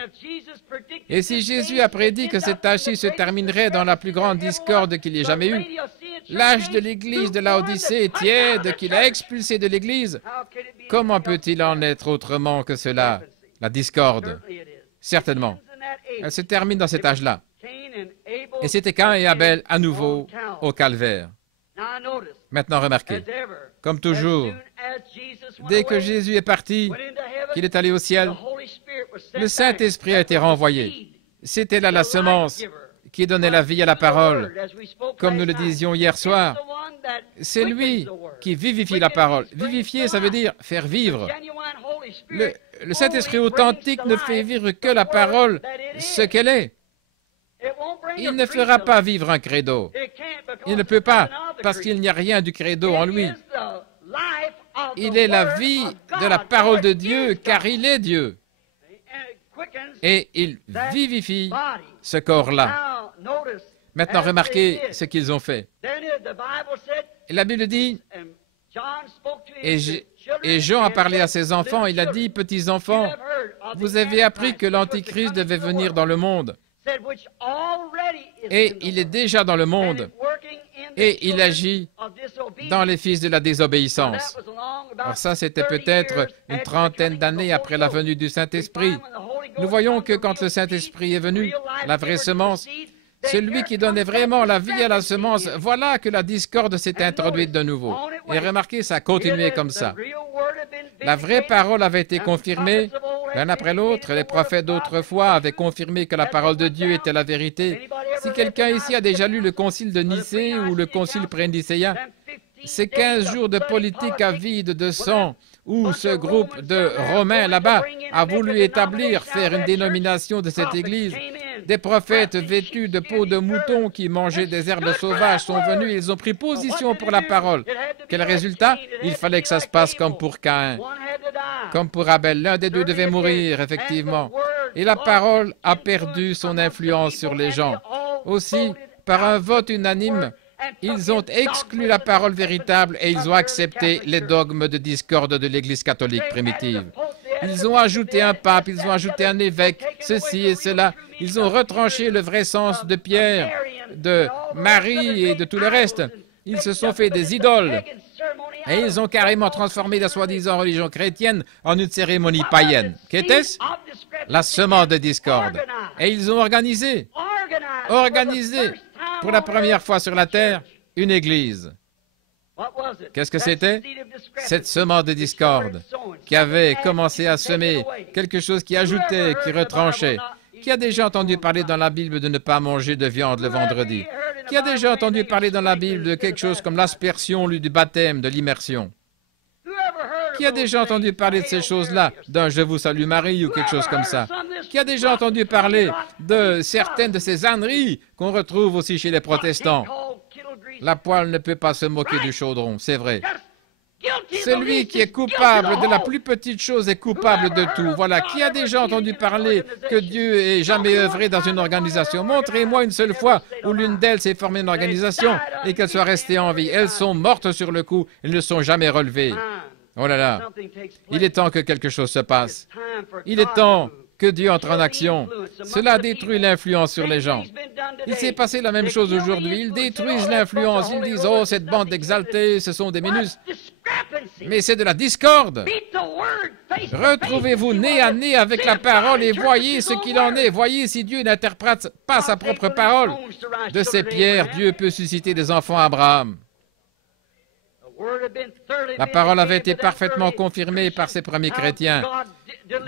Et si Jésus a prédit que cette âge-ci se terminerait dans la plus grande discorde qu'il y ait jamais eu, l'âge de l'Église de Laodicée tiède qu'il a expulsé de l'Église, comment peut-il en être autrement que cela, la discorde? Certainement. Elle se termine dans cet âge-là. Et c'était Caïn et Abel à nouveau au calvaire. Maintenant, remarquez, comme toujours, dès que Jésus est parti, qu'il est allé au ciel, le Saint-Esprit a été renvoyé. C'était là la semence qui donnait la vie à la parole. Comme nous le disions hier soir, c'est lui qui vivifie la parole. Vivifier, ça veut dire faire vivre. Le Saint-Esprit authentique ne fait vivre que la parole, ce qu'elle est. Il ne fera pas vivre un credo. Il ne peut pas, parce qu'il n'y a rien du credo en lui. Il est la vie de la parole de Dieu, car il est Dieu. Et il vivifie ce corps-là. Maintenant, remarquez ce qu'ils ont fait. Et la Bible dit, et Jean a parlé à ses enfants, il a dit, « Petits enfants, vous avez appris que l'Antichrist devait venir dans le monde. Et il est déjà dans le monde. Et il agit dans les fils de la désobéissance. » Alors ça, c'était peut-être une trentaine d'années après la venue du Saint-Esprit. Nous voyons que quand le Saint-Esprit est venu, la vraie semence, celui qui donnait vraiment la vie à la semence, voilà que la discorde s'est introduite de nouveau. Et remarquez, ça a continué comme ça. La vraie parole avait été confirmée, l'un après l'autre. Les prophètes d'autrefois avaient confirmé que la parole de Dieu était la vérité. Si quelqu'un ici a déjà lu le concile de Nicée ou le concile pré-nicéen, ces 15 jours de politique avide de sang, où ce groupe de Romains là-bas a voulu établir, faire une dénomination de cette Église, Des prophètes vêtus de peau de mouton qui mangeaient des herbes sauvages sont venus et ils ont pris position pour la parole. Quel résultat? Il fallait que ça se passe comme pour Caïn, comme pour Abel. L'un des deux devait mourir, effectivement. Et la parole a perdu son influence sur les gens. Aussi, par un vote unanime, ils ont exclu la parole véritable et ils ont accepté les dogmes de discorde de l'Église catholique primitive. Ils ont ajouté un pape, ils ont ajouté un évêque, ceci et cela. Ils ont retranché le vrai sens de Pierre, de Marie et de tout le reste. Ils se sont fait des idoles. Et ils ont carrément transformé la soi-disant religion chrétienne en une cérémonie païenne. Qu'était-ce? La semence de discorde. Et ils ont organisé pour la première fois sur la terre une église. Qu'est-ce que c'était? Cette semence de discorde qui avait commencé à semer quelque chose qui ajoutait, qui retranchait. Qui a déjà entendu parler dans la Bible de ne pas manger de viande le vendredi? Qui a déjà entendu parler dans la Bible de quelque chose comme l'aspersion du baptême, de l'immersion? Qui a déjà entendu parler de ces choses-là, d'un « Je vous salue Marie » ou quelque chose comme ça? Qui a déjà entendu parler de certaines de ces âneries qu'on retrouve aussi chez les protestants? La poêle ne peut pas se moquer du chaudron, c'est vrai. Celui qui est coupable de la plus petite chose est coupable de tout. Voilà. Qui a déjà entendu parler que Dieu ait jamais œuvré dans une organisation? Montrez-moi une seule fois où l'une d'elles s'est formée une organisation et qu'elle soit restée en vie. Elles sont mortes sur le coup. Elles ne sont jamais relevées. Oh là là. Il est temps que quelque chose se passe. Il est temps que Dieu entre en action. Cela détruit l'influence sur les gens. Il s'est passé la même chose aujourd'hui. Ils détruisent l'influence. Ils disent « Oh, cette bande d'exaltés, ce sont des minus. » Mais c'est de la discorde. Retrouvez-vous nez à nez avec la parole et voyez ce qu'il en est. Voyez si Dieu n'interprète pas sa propre parole. De ces pierres, Dieu peut susciter des enfants à Abraham. La parole avait été parfaitement confirmée par ces premiers chrétiens.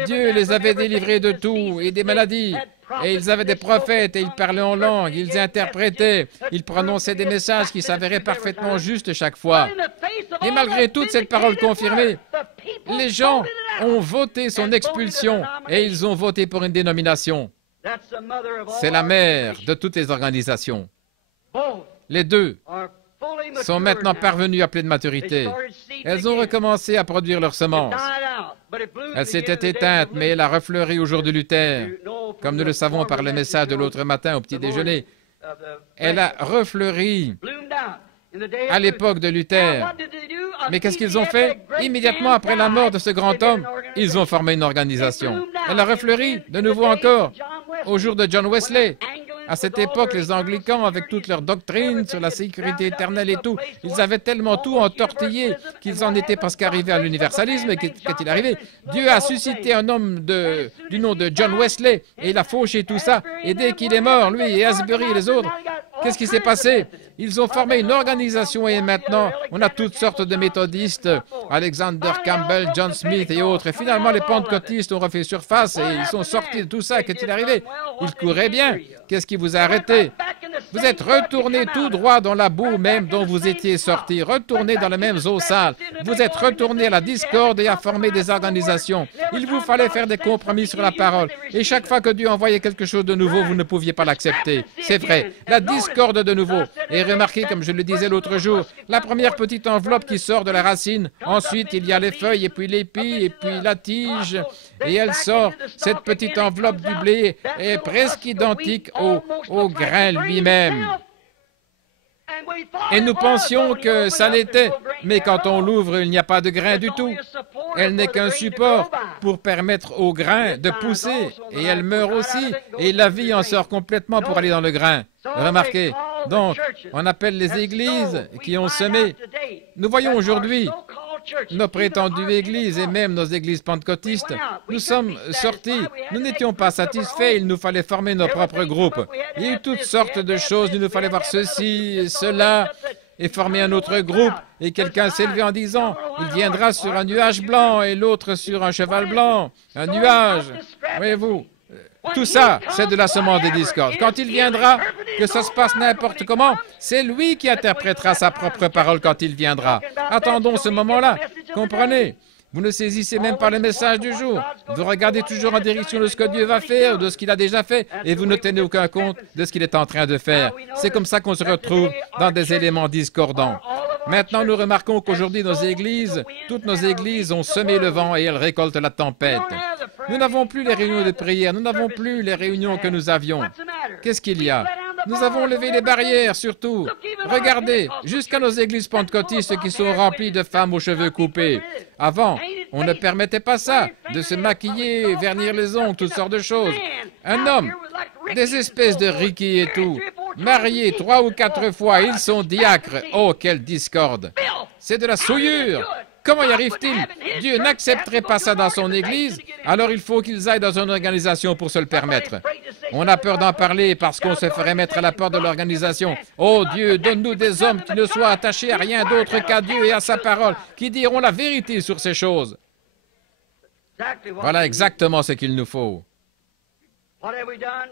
Dieu les avait délivrés de tout et des maladies. Et ils avaient des prophètes et ils parlaient en langue, ils interprétaient, ils prononçaient des messages qui s'avéraient parfaitement justes chaque fois. Et malgré toute cette parole confirmée, les gens ont voté son expulsion et ils ont voté pour une dénomination. C'est la mère de toutes les organisations. Les deux sont maintenant parvenues à pleine maturité. Elles ont recommencé à produire leurs semences. Elle s'était éteinte, mais elle a refleuri au jour de Luther, comme nous le savons par le message de l'autre matin au petit déjeuner. Elle a refleuri à l'époque de Luther. Mais qu'est-ce qu'ils ont fait? Immédiatement après la mort de ce grand homme, ils ont formé une organisation. Elle a refleuri de nouveau encore au jour de John Wesley. À cette époque, les anglicans, avec toute leur doctrine sur la sécurité éternelle et tout, ils avaient tellement tout entortillé qu'ils en étaient presque arrivés à l'universalisme. Et qu'est-il arrivé? Dieu a suscité un homme du nom de John Wesley et il a fauché tout ça. Et dès qu'il est mort, lui et Asbury et les autres, qu'est-ce qui s'est passé? Ils ont formé une organisation et maintenant, on a toutes sortes de méthodistes, Alexander Campbell, John Smith et autres. Et finalement, les pentecôtistes ont refait surface et ils sont sortis de tout ça. Qu'est-il arrivé? Ils couraient bien. Qu'est-ce qui vous a arrêté? Vous êtes retournés tout droit dans la boue même dont vous étiez sortis, retournés dans les mêmes eaux sales. Vous êtes retournés à la discorde et à former des organisations. Il vous fallait faire des compromis sur la parole. Et chaque fois que Dieu envoyait quelque chose de nouveau, vous ne pouviez pas l'accepter. C'est vrai. La discorde de nouveau. Et remarquez, comme je le disais l'autre jour, la première petite enveloppe qui sort de la racine, ensuite il y a les feuilles et puis l'épi et puis la tige, et elle sort. Cette petite enveloppe du blé est presque identique au grain lui-même. Et nous pensions que ça l'était, mais quand on l'ouvre, il n'y a pas de grain du tout. Elle n'est qu'un support pour permettre au grain de pousser, et elle meurt aussi, et la vie en sort complètement pour aller dans le grain. Remarquez, donc, on appelle les églises qui ont semé. Nous voyons aujourd'hui nos prétendues églises et même nos églises pentecôtistes. Nous sommes sortis, nous n'étions pas satisfaits, il nous fallait former nos propres groupes. Il y a eu toutes sortes de choses, il nous fallait voir ceci, cela, et former un autre groupe. Et quelqu'un s'est levé en disant, il viendra sur un nuage blanc et l'autre sur un cheval blanc. Un nuage, voyez-vous. Tout ça, c'est de la semence des discordes. Quand il viendra, que ça se passe n'importe comment, c'est lui qui interprétera sa propre parole quand il viendra. Attendons ce moment-là. Comprenez? Vous ne saisissez même pas le message du jour. Vous regardez toujours en direction de ce que Dieu va faire, de ce qu'il a déjà fait, et vous ne tenez aucun compte de ce qu'il est en train de faire. C'est comme ça qu'on se retrouve dans des éléments discordants. Maintenant, nous remarquons qu'aujourd'hui, nos églises, toutes nos églises ont semé le vent et elles récoltent la tempête. Nous n'avons plus les réunions de prière, nous n'avons plus les réunions que nous avions. Qu'est-ce qu'il y a? Nous avons levé les barrières, surtout. Regardez, jusqu'à nos églises pentecôtistes qui sont remplies de femmes aux cheveux coupés. Avant, on ne permettait pas ça, de se maquiller, vernir les ongles, toutes sortes de choses. Un homme, des espèces de Ricky et tout, mariés 3 ou 4 fois, ils sont diacres. Oh, quelle discorde! C'est de la souillure! Comment y arrive-t-il? Dieu n'accepterait pas ça dans son Église, alors il faut qu'ils aillent dans une organisation pour se le permettre. On a peur d'en parler parce qu'on se ferait mettre à la porte de l'organisation. Oh Dieu, donne-nous des hommes qui ne soient attachés à rien d'autre qu'à Dieu et à sa parole, qui diront la vérité sur ces choses. Voilà exactement ce qu'il nous faut.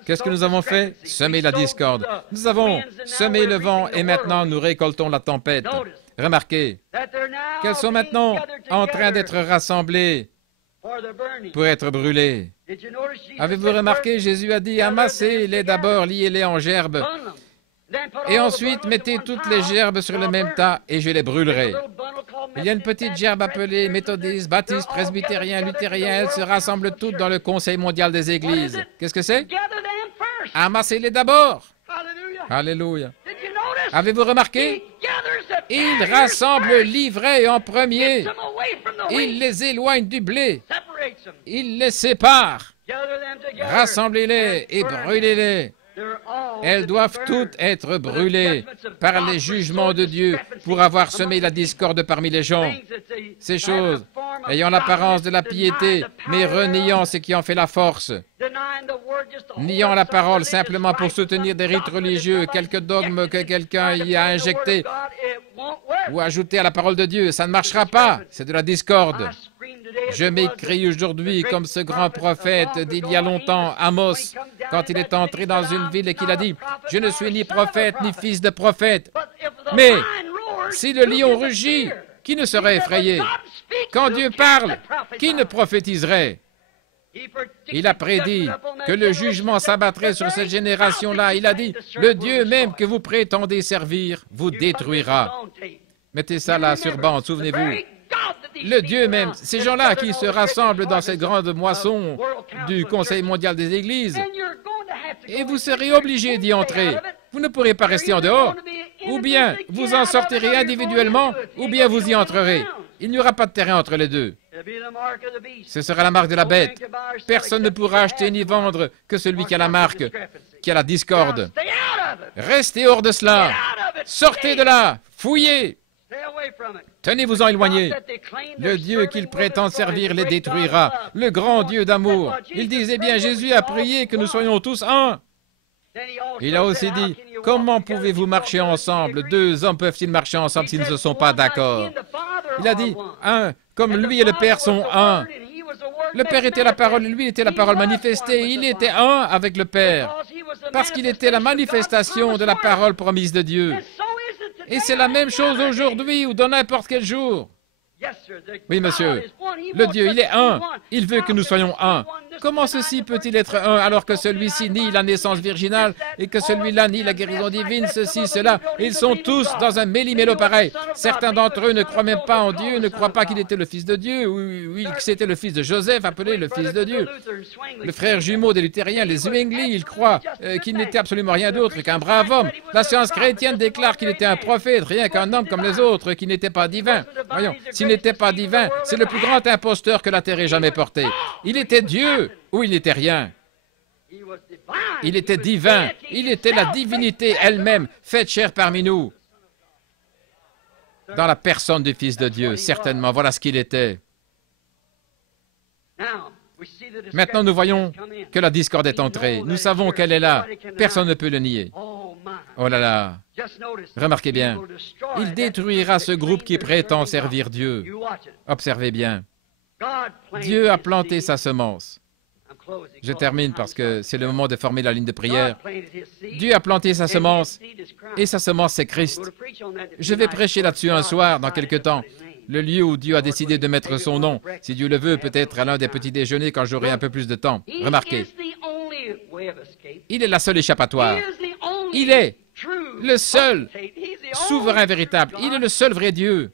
Qu'est-ce que nous avons fait? Semer la discorde. Nous avons semé le vent et maintenant nous récoltons la tempête. Remarquez qu'elles sont maintenant en train d'être rassemblées pour être brûlées. Avez-vous remarqué, Jésus a dit, amassez-les d'abord, liez-les en gerbes, et ensuite mettez toutes les gerbes sur le même tas et je les brûlerai. Il y a une petite gerbe appelée méthodiste, baptiste, presbytérien, luthérien, elles se rassemblent toutes dans le Conseil mondial des Églises. Qu'est-ce que c'est? Amassez-les d'abord. Alléluia. Avez-vous remarqué? Il rassemble l'ivraie en premier. Il les éloigne du blé. Il les sépare. Rassemblez-les et brûlez-les. Elles doivent toutes être brûlées par les jugements de Dieu pour avoir semé la discorde parmi les gens. Ces choses ayant l'apparence de la piété, mais reniant ce qui en fait la force. Niant la parole simplement pour soutenir des rites religieux, quelques dogmes que quelqu'un y a injectés ou ajouté à la parole de Dieu. Ça ne marchera pas, c'est de la discorde. Je m'écris aujourd'hui comme ce grand prophète d'il y a longtemps, Amos, quand il est entré dans une ville et qu'il a dit « Je ne suis ni prophète ni fils de prophète. » Mais si le lion rugit, qui ne serait effrayé? Quand Dieu parle, qui ne prophétiserait? Il a prédit que le jugement s'abattrait sur cette génération-là. Il a dit « Le Dieu même que vous prétendez servir vous détruira. » Mettez ça là sur bande, souvenez-vous. Le Dieu même, ces gens-là qui se rassemblent dans cette grande moisson du Conseil mondial des Églises, et vous serez obligés d'y entrer. Vous ne pourrez pas rester en dehors. Ou bien vous en sortirez individuellement, ou bien vous y entrerez. Il n'y aura pas de terrain entre les deux. Ce sera la marque de la bête. Personne ne pourra acheter ni vendre que celui qui a la marque, qui a la discorde. Restez hors de cela. Sortez de là. Fouillez. Tenez-vous-en éloignés. Le Dieu qu'ils prétendent servir les détruira. Le grand Dieu d'amour. Il disait bien, Jésus a prié que nous soyons tous un. Il a aussi dit, comment pouvez-vous marcher ensemble? 2 hommes peuvent-ils marcher ensemble s'ils ne se sont pas d'accord? Il a dit, un, comme lui et le Père sont un. Le Père était la parole, lui était la parole manifestée. Il était un avec le Père, parce qu'il était la manifestation de la parole promise de Dieu. Et c'est la même chose aujourd'hui ou dans n'importe quel jour. Oui, monsieur. Le Dieu, il est un. Il veut que nous soyons un. Comment ceci peut-il être un alors que celui-ci nie la naissance virginale et que celui-là nie la guérison divine, ceci, cela? Ils sont tous dans un méli-mélo pareil. Certains d'entre eux ne croient même pas en Dieu, ne croient pas qu'il était le fils de Dieu, ou que c'était le fils de Joseph, appelé le fils de Dieu. Le frère jumeau des luthériens, les Zwingli, ils croient qu'il n'était absolument rien d'autre qu'un brave homme. La science chrétienne déclare qu'il était un prophète, rien qu'un homme comme les autres, qui n'était pas divin. Voyons, s'il n'était pas divin, c'est le plus grand imposteur que la terre ait jamais porté. Il était Dieu ou il n'était rien. Il était divin. Il était la divinité elle-même, faite chair parmi nous. Dans la personne du Fils de Dieu, certainement. Voilà ce qu'il était. Maintenant, nous voyons que la discorde est entrée. Nous savons qu'elle est là. Personne ne peut le nier. Oh là là. Remarquez bien. Il détruira ce groupe qui prétend servir Dieu. Observez bien. Dieu a planté sa semence. Je termine parce que c'est le moment de former la ligne de prière. Dieu a planté sa semence et sa semence c'est Christ. Je vais prêcher là-dessus un soir, dans quelque temps. le lieu où Dieu a décidé de mettre son nom. Si Dieu le veut, peut-être à l'un des petits déjeuners quand j'aurai un peu plus de temps. Remarquez, il est la seule échappatoire. Il est le seul souverain véritable. Il est le seul vrai Dieu.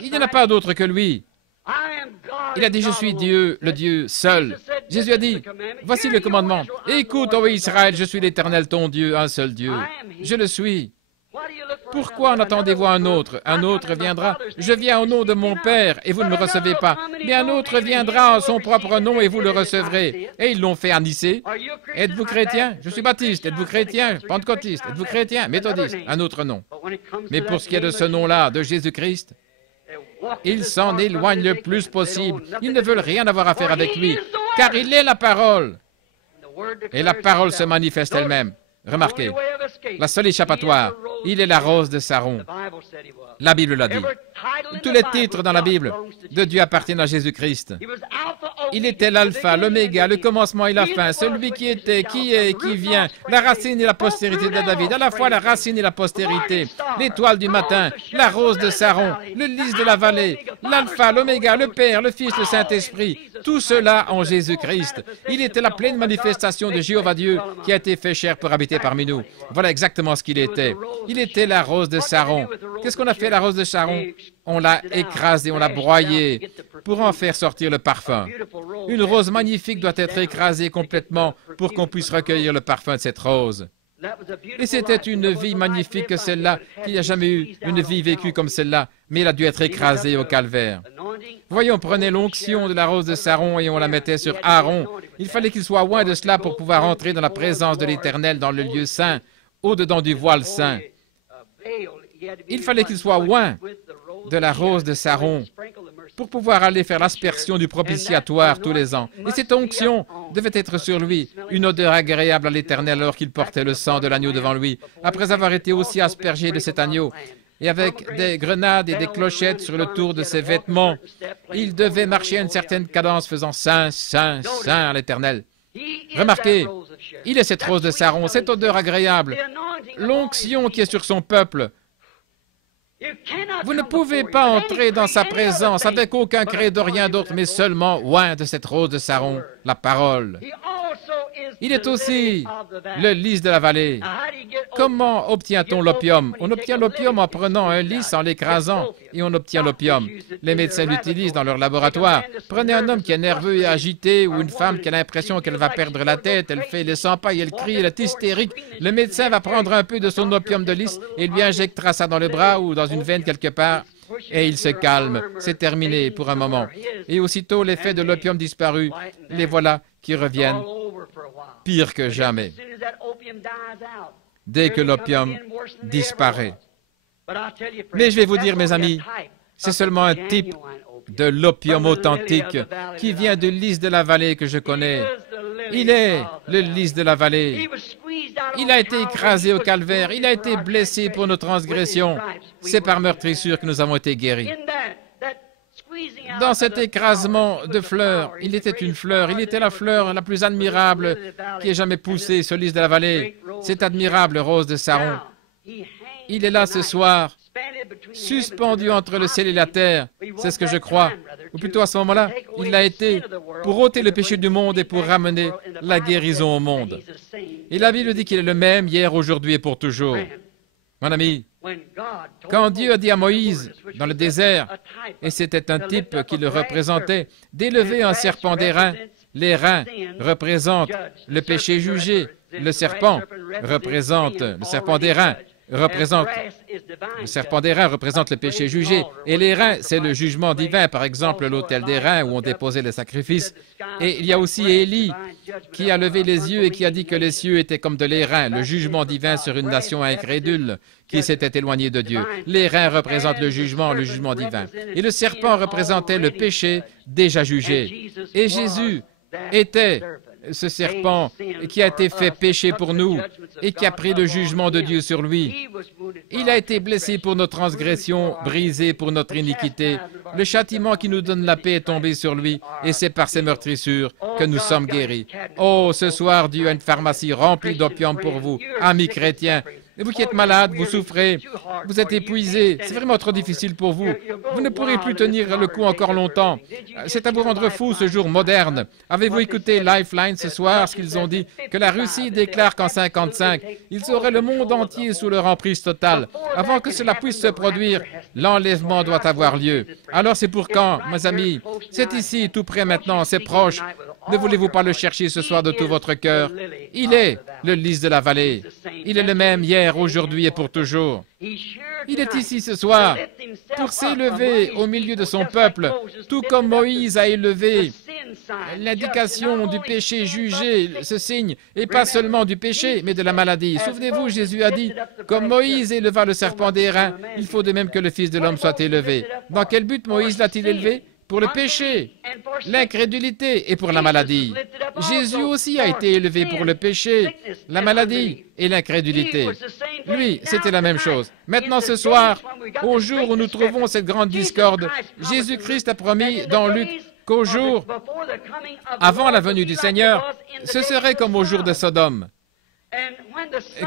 Il n'y en a pas d'autre que lui. Il a dit, je suis Dieu, le Dieu seul. Jésus a dit, voici le commandement. Écoute, ô Israël, je suis l'Éternel, ton Dieu, un seul Dieu. Je le suis. Pourquoi en attendez-vous un autre? Un autre viendra. Je viens au nom de mon Père et vous ne me recevez pas. Mais un autre viendra en son propre nom et vous le recevrez. Et ils l'ont fait à Nicée. Êtes-vous chrétien? Je suis baptiste. Êtes-vous chrétien? Pentecôtiste. Êtes-vous chrétien? Méthodiste. Un autre nom. Mais pour ce qui est de ce nom-là, de Jésus-Christ, ils s'en éloignent le plus possible. Ils ne veulent rien avoir à faire avec lui, car il est la parole. Et la parole se manifeste elle-même. Remarquez, la seule échappatoire, il est la rose de Saron. La Bible l'a dit. Tous les titres dans la Bible de Dieu appartiennent à Jésus-Christ. Il était l'alpha, l'oméga, le commencement et la fin, celui qui était, qui est et qui vient, la racine et la postérité de David, à la fois la racine et la postérité, l'étoile du matin, la rose de Saron, le lys de la vallée, l'alpha, l'oméga, le Père, le Fils, le Saint-Esprit, tout cela en Jésus-Christ. Il était la pleine manifestation de Jéhovah Dieu qui a été fait chair pour habiter parmi nous. Voilà exactement ce qu'il était. Il était la rose de Saron. Qu'est-ce qu'on a fait la rose de Saron? On l'a écrasée, on l'a broyée pour en faire sortir le parfum. Une rose magnifique doit être écrasée complètement pour qu'on puisse recueillir le parfum de cette rose. Et c'était une vie magnifique que celle-là, qu'il n'y a jamais eu une vie vécue comme celle-là, mais elle a dû être écrasée au calvaire. Voyons, on prenait l'onction de la rose de Saron et on la mettait sur Aaron. Il fallait qu'il soit loin de cela pour pouvoir entrer dans la présence de l'Éternel dans le lieu saint, au-dedans du voile saint. Il fallait qu'il soit loin de la rose de Saron pour pouvoir aller faire l'aspersion du propitiatoire tous les ans. Et cette onction devait être sur lui, une odeur agréable à l'Éternel alors qu'il portait le sang de l'agneau devant lui, après avoir été aussi aspergé de cet agneau. Et avec des grenades et des clochettes sur le tour de ses vêtements, il devait marcher à une certaine cadence faisant Saint, Saint, Saint à l'Éternel. Remarquez, il est cette rose de Saron, cette odeur agréable, l'onction qui est sur son peuple. Vous ne pouvez pas entrer dans sa présence avec aucun cré de rien d'autre, mais seulement loin de cette rose de Saron, la parole. Il est aussi le lys de la vallée. Comment obtient-on l'opium? On obtient l'opium en prenant un lys, en l'écrasant, et on obtient l'opium. Les médecins l'utilisent dans leur laboratoire. Prenez un homme qui est nerveux et agité, ou une femme qui a l'impression qu'elle va perdre la tête, elle fait les 100 pailles, elle crie, elle est hystérique. Le médecin va prendre un peu de son opium de lys et lui injectera ça dans le bras ou dans une veine quelque part, et il se calme. C'est terminé pour un moment. Et aussitôt, l'effet de l'opium disparu, les voilà qui reviennent pire que jamais. Dès que l'opium disparaît. Mais je vais vous dire, mes amis, c'est seulement un type de l'opium authentique qui vient du lys de la vallée que je connais. Il est le lys de la vallée. Il a été écrasé au calvaire. Il a été blessé pour nos transgressions. C'est par meurtrissure que nous avons été guéris. Dans cet écrasement de fleurs, il était une fleur. Il était la fleur la plus admirable qui ait jamais poussé sur lys de la vallée. Cette admirable rose de Saron. Il est là ce soir, suspendu entre le ciel et la terre. C'est ce que je crois. Ou plutôt à ce moment-là, il l'a été pour ôter le péché du monde et pour ramener la guérison au monde. Et la Bible dit qu'il est le même hier, aujourd'hui et pour toujours. Mon ami, quand Dieu a dit à Moïse, dans le désert, et c'était un type qui le représentait, d'élever un serpent des reins, les reins représentent le péché jugé, le serpent représente, le serpent des reins représente, le serpent des reins représente le péché jugé, et les reins, c'est le jugement divin, par exemple l'autel des reins où on déposait les sacrifices. Et il y a aussi Élie qui a levé les yeux et qui a dit que les cieux étaient comme de l'airain, le jugement divin sur une nation incrédule qui s'était éloignée de Dieu. Les reins représentent le jugement divin. Et le serpent représentait le péché déjà jugé. Et Jésus était ce serpent qui a été fait péché pour nous et qui a pris le jugement de Dieu sur lui. Il a été blessé pour nos transgressions, brisé pour notre iniquité. Le châtiment qui nous donne la paix est tombé sur lui et c'est par ses meurtrissures que nous sommes guéris. Oh, ce soir, Dieu a une pharmacie remplie d'opium pour vous, amis chrétiens. Et vous qui êtes malade, vous souffrez, vous êtes épuisé, c'est vraiment trop difficile pour vous. Vous ne pourrez plus tenir le coup encore longtemps. C'est à vous rendre fou ce jour moderne. Avez-vous écouté Lifeline ce soir, ce qu'ils ont dit? Que la Russie déclare qu'en 55, ils auraient le monde entier sous leur emprise totale. Avant que cela puisse se produire, l'enlèvement doit avoir lieu. Alors c'est pour quand, mes amis? C'est ici, tout près maintenant, c'est proche. Ne voulez-vous pas le chercher ce soir de tout votre cœur? Il est le lys de la vallée. Il est le même hier, aujourd'hui et pour toujours. Il est ici ce soir pour s'élever au milieu de son peuple, tout comme Moïse a élevé l'indication du péché jugé, ce signe, et pas seulement du péché, mais de la maladie. Souvenez-vous, Jésus a dit, comme Moïse éleva le serpent d'airain, il faut de même que le Fils de l'homme soit élevé. Dans quel but Moïse l'a-t-il élevé? Pour le péché, l'incrédulité et pour la maladie. Jésus aussi a été élevé pour le péché, la maladie et l'incrédulité. Lui, c'était la même chose. Maintenant, ce soir, au jour où nous trouvons cette grande discorde, Jésus-Christ a promis dans Luc qu'au jour, avant la venue du Seigneur, ce serait comme au jour de Sodome.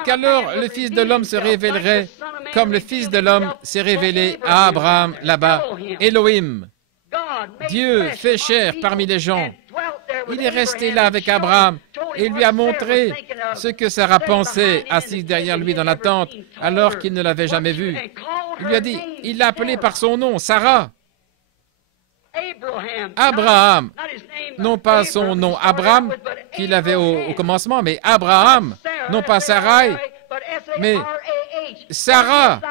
Qu'alors le Fils de l'homme se révélerait comme le Fils de l'homme s'est révélé à Abraham là-bas, Elohim. Dieu fait chair parmi les gens. Il est resté là avec Abraham et lui a montré ce que Sarah pensait, assise derrière lui dans la tente, alors qu'il ne l'avait jamais vue. Il lui a dit, il l'a appelé par son nom, Sarah. Abraham, non pas son nom Abraham qu'il avait au commencement, mais Abraham, non pas Sarai, mais Sarah.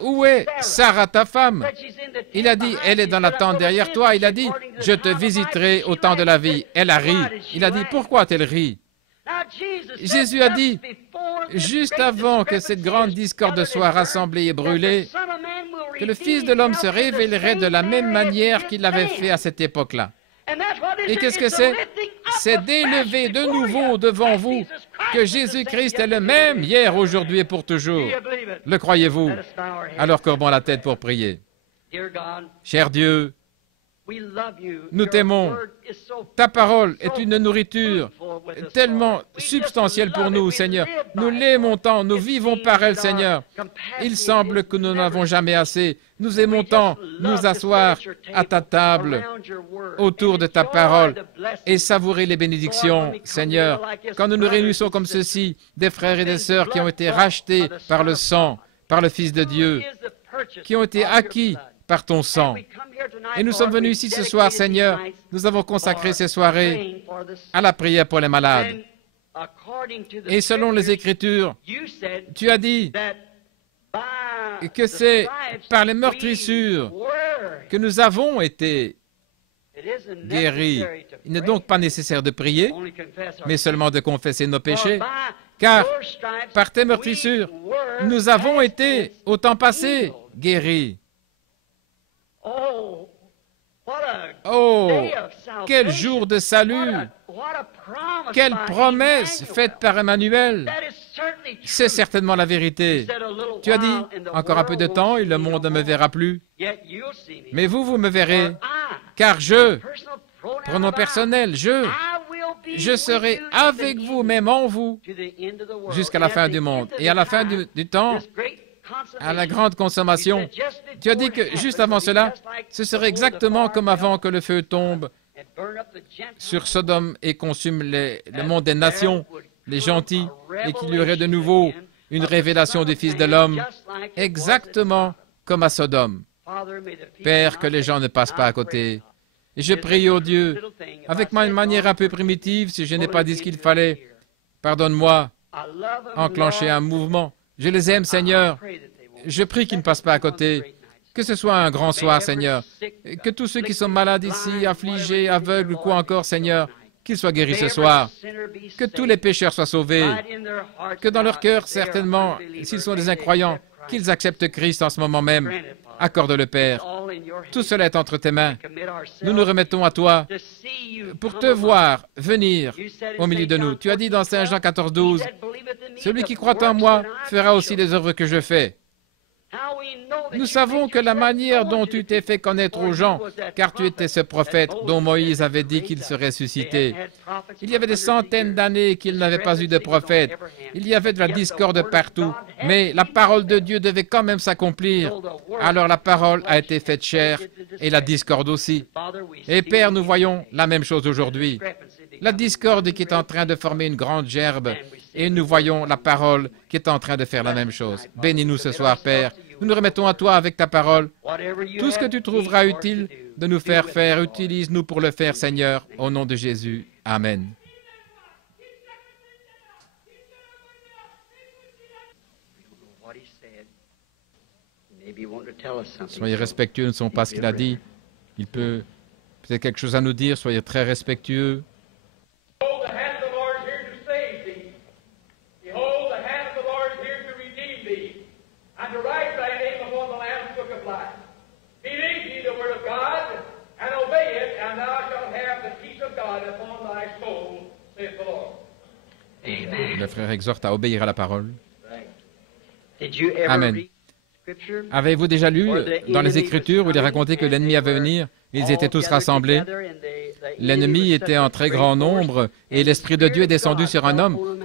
Où est Sarah, ta femme? Il a dit, elle est dans la tente derrière toi. Il a dit, je te visiterai au temps de la vie. Elle a ri. Il a dit, pourquoi a-t-elle ri? Jésus a dit, juste avant que cette grande discorde soit rassemblée et brûlée, que le Fils de l'homme se révélerait de la même manière qu'il l'avait fait à cette époque-là. Et qu'est-ce que c'est? C'est d'élever de nouveau devant vous que Jésus-Christ est le même hier, aujourd'hui et pour toujours. Le croyez-vous? Alors courbons la tête pour prier. Cher Dieu, nous t'aimons. Ta parole est une nourriture tellement substantielle pour nous, Seigneur. Nous l'aimons tant, nous vivons par elle, Seigneur. Il semble que nous n'avons jamais assez. Nous aimons tant nous asseoir à ta table, autour de ta parole, et savourer les bénédictions, Seigneur. Quand nous nous réunissons comme ceci, des frères et des sœurs qui ont été rachetés par le sang, par le Fils de Dieu, qui ont été acquis par ton sang. Et nous sommes venus ici ce soir, Seigneur. Nous avons consacré ces soirées à la prière pour les malades. Et selon les Écritures, tu as dit que c'est par les meurtrissures que nous avons été guéris. Il n'est donc pas nécessaire de prier, mais seulement de confesser nos péchés, car par tes meurtrissures, nous avons été, au temps passé, guéris. Oh, quel jour de salut! Quelle promesse faite par Emmanuel! C'est certainement la vérité. Tu as dit, encore un peu de temps et le monde ne me verra plus. Mais vous me verrez, car pronom personnel, je serai avec vous, même en vous, jusqu'à la fin du monde. Et à la fin du temps, à la grande consommation, tu as dit que juste avant cela, ce serait exactement comme avant que le feu tombe sur Sodome et consume le monde des nations, les gentils, et qu'il y aurait de nouveau une révélation du Fils de l'homme, exactement comme à Sodome. Père, que les gens ne passent pas à côté. Et je prie, ô Dieu, avec ma manière un peu primitive, si je n'ai pas dit ce qu'il fallait, pardonne-moi, enclencher un mouvement. Je les aime, Seigneur. Je prie qu'ils ne passent pas à côté. Que ce soit un grand soir, Seigneur. Que tous ceux qui sont malades ici, affligés, aveugles ou quoi encore, Seigneur, qu'ils soient guéris ce soir. Que tous les pécheurs soient sauvés. Que dans leur cœur, certainement, s'ils sont des incroyants, qu'ils acceptent Christ en ce moment même. Accorde-le, Père. Tout cela est entre tes mains. Nous nous remettons à toi pour te voir venir au milieu de nous. Tu as dit dans Saint Jean 14, 12, « Celui qui croit en moi fera aussi les œuvres que je fais. » Nous savons que la manière dont tu t'es fait connaître aux gens, car tu étais ce prophète dont Moïse avait dit qu'il serait ressuscité. Il y avait des centaines d'années qu'il n'avait pas eu de prophète. Il y avait de la discorde partout, mais la parole de Dieu devait quand même s'accomplir. Alors la parole a été faite chair et la discorde aussi. Et Père, nous voyons la même chose aujourd'hui. La discorde qui est en train de former une grande gerbe, et nous voyons la parole qui est en train de faire la même chose. Bénis-nous ce soir, Père. Nous nous remettons à toi avec ta parole. Tout ce que tu trouveras utile de nous faire faire, utilise-nous pour le faire, Seigneur, au nom de Jésus. Amen. Soyez respectueux, ne sont pas ce qu'il a dit. Il peut peut-être quelque chose à nous dire, soyez très respectueux. Le frère exhorte à obéir à la parole. Amen. Avez-vous déjà lu dans les Écritures où il est raconté que l'ennemi avait venir? Ils étaient tous rassemblés. L'ennemi était en très grand nombre et l'Esprit de Dieu est descendu sur un homme.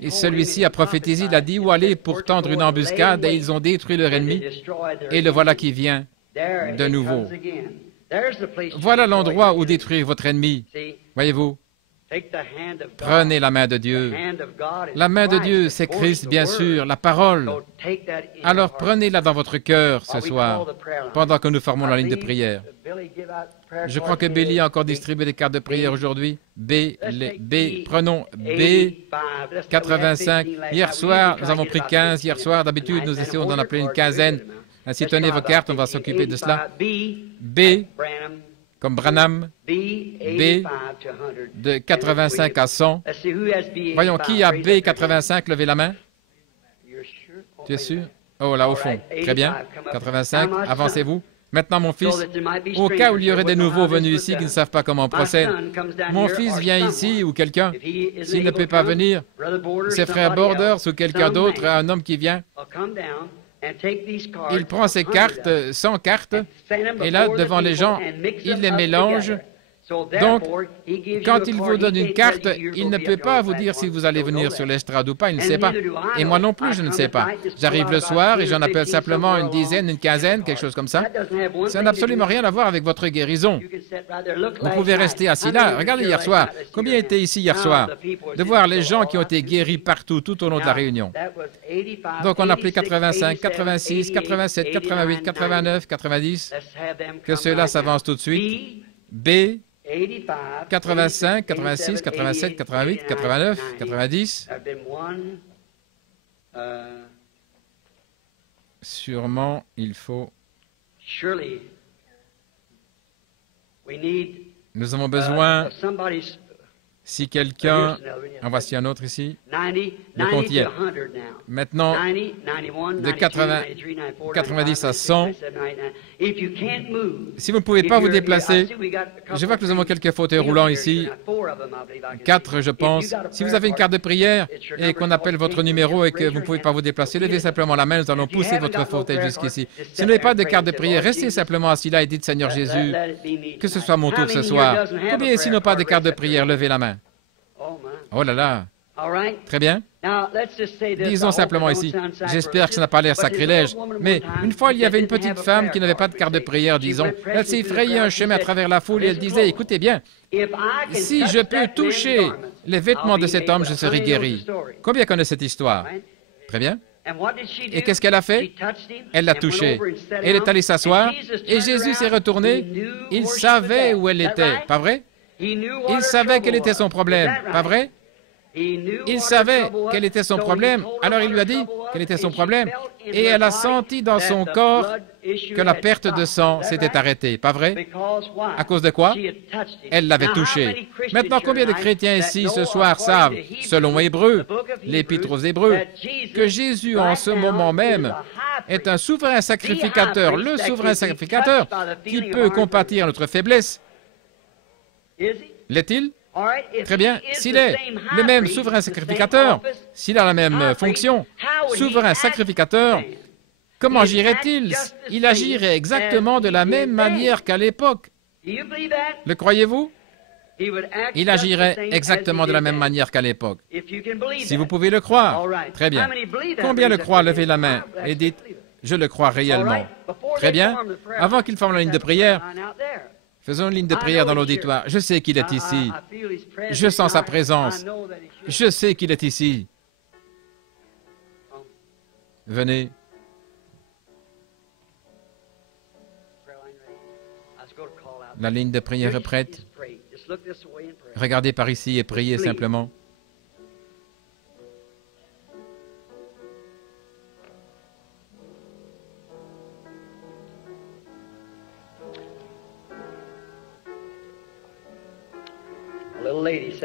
Et celui-ci a prophétisé, il a dit où aller pour tendre une embuscade et ils ont détruit leur ennemi. Et le voilà qui vient de nouveau. Voilà l'endroit où détruire votre ennemi. Voyez-vous? Prenez la main de Dieu. La main de Dieu, c'est Christ, bien sûr, la parole. Alors prenez-la dans votre cœur ce soir, pendant que nous formons la ligne de prière. Je crois que Billy a encore distribué des cartes de prière aujourd'hui. Prenons B 85. Hier soir, nous avons pris 15. Hier soir, d'habitude, nous essayons d'en appeler une quinzaine. Ainsi, tenez vos cartes, on va s'occuper de cela. B, comme Branham, B, de 85 à 100. Voyons, qui a B 85? Levez la main. Tu es sûr? Oh, là, au fond. Très bien. 85, avancez-vous. Maintenant, mon fils, au cas où il y aurait des nouveaux venus ici qui ne savent pas comment on procède, mon fils vient ici, ou quelqu'un, s'il ne peut pas venir, ses frères Borders ou quelqu'un d'autre, un homme qui vient, il prend ses cartes, 100 cartes, et là, devant les gens, il les mélange. Donc, quand il vous donne une carte, il ne peut pas vous dire si vous allez venir sur l'estrade ou pas, il ne sait pas. Et moi non plus, je ne sais pas. J'arrive le soir et j'en appelle simplement une dizaine, une quinzaine, quelque chose comme ça. Ça n'a absolument rien à voir avec votre guérison. Vous pouvez rester assis là. Regardez hier soir. Combien étaient ici hier soir? De voir les gens qui ont été guéris partout, tout au long de la réunion. Donc, on a pris 85, 86, 87, 88, 89, 90. Que cela s'avance tout de suite. B, 85, 86, 87, 88, 89, 90. Sûrement, il faut... Nous avons besoin... Si quelqu'un... En voici un autre ici. Le compte y est. Maintenant, de 90 à 100. Si vous ne pouvez pas vous déplacer, je vois que nous avons quelques fauteuils roulants ici. 4, je pense. Si vous avez une carte de prière et qu'on appelle votre numéro et que vous ne pouvez pas vous déplacer, levez simplement la main, nous allons pousser votre fauteuil jusqu'ici. Si vous n'avez pas de carte de prière, restez simplement assis là et dites, Seigneur Jésus, que ce soit mon tour ce soir. Combien ici n'ont pas de carte de prière? Levez la main. Oh là là. Très bien. Disons simplement ici, j'espère que ça n'a pas l'air sacrilège, mais une fois il y avait une petite femme qui n'avait pas de carte de prière, disons. Elle s'est frayée un chemin à travers la foule et elle disait, écoutez bien, si je peux toucher les vêtements de cet homme, je serai guéri. Combien connaissent cette histoire? Très bien. Et qu'est-ce qu'elle a fait? Elle l'a touché. Elle est allée s'asseoir et Jésus s'est retourné. Il savait où elle était, pas vrai? Il savait quel était son problème, pas vrai? Il savait quel était son problème, alors il lui a dit quel était son problème, et elle a senti dans son corps que la perte de sang s'était arrêtée, pas vrai? À cause de quoi? Elle l'avait touché. Maintenant, combien de chrétiens ici ce soir savent, selon Hébreux, l'Épître aux Hébreux, que Jésus en ce moment même est un souverain sacrificateur, le souverain sacrificateur qui peut compatir notre faiblesse? L'est-il? Très bien. S'il est le même souverain sacrificateur, s'il a la même fonction, souverain sacrificateur, comment agirait-il? Il agirait exactement de la même manière qu'à l'époque. Le croyez-vous? Il agirait exactement de la même manière qu'à l'époque. Si vous pouvez le croire, très bien. Combien le croient? Levez la main et dites, je le crois réellement. Très bien. Avant qu'il forme la ligne de prière, faisons une ligne de prière dans l'auditoire. Je sais qu'il est ici. Je sens sa présence. Je sais qu'il est ici. Venez. La ligne de prière est prête. Regardez par ici et priez simplement.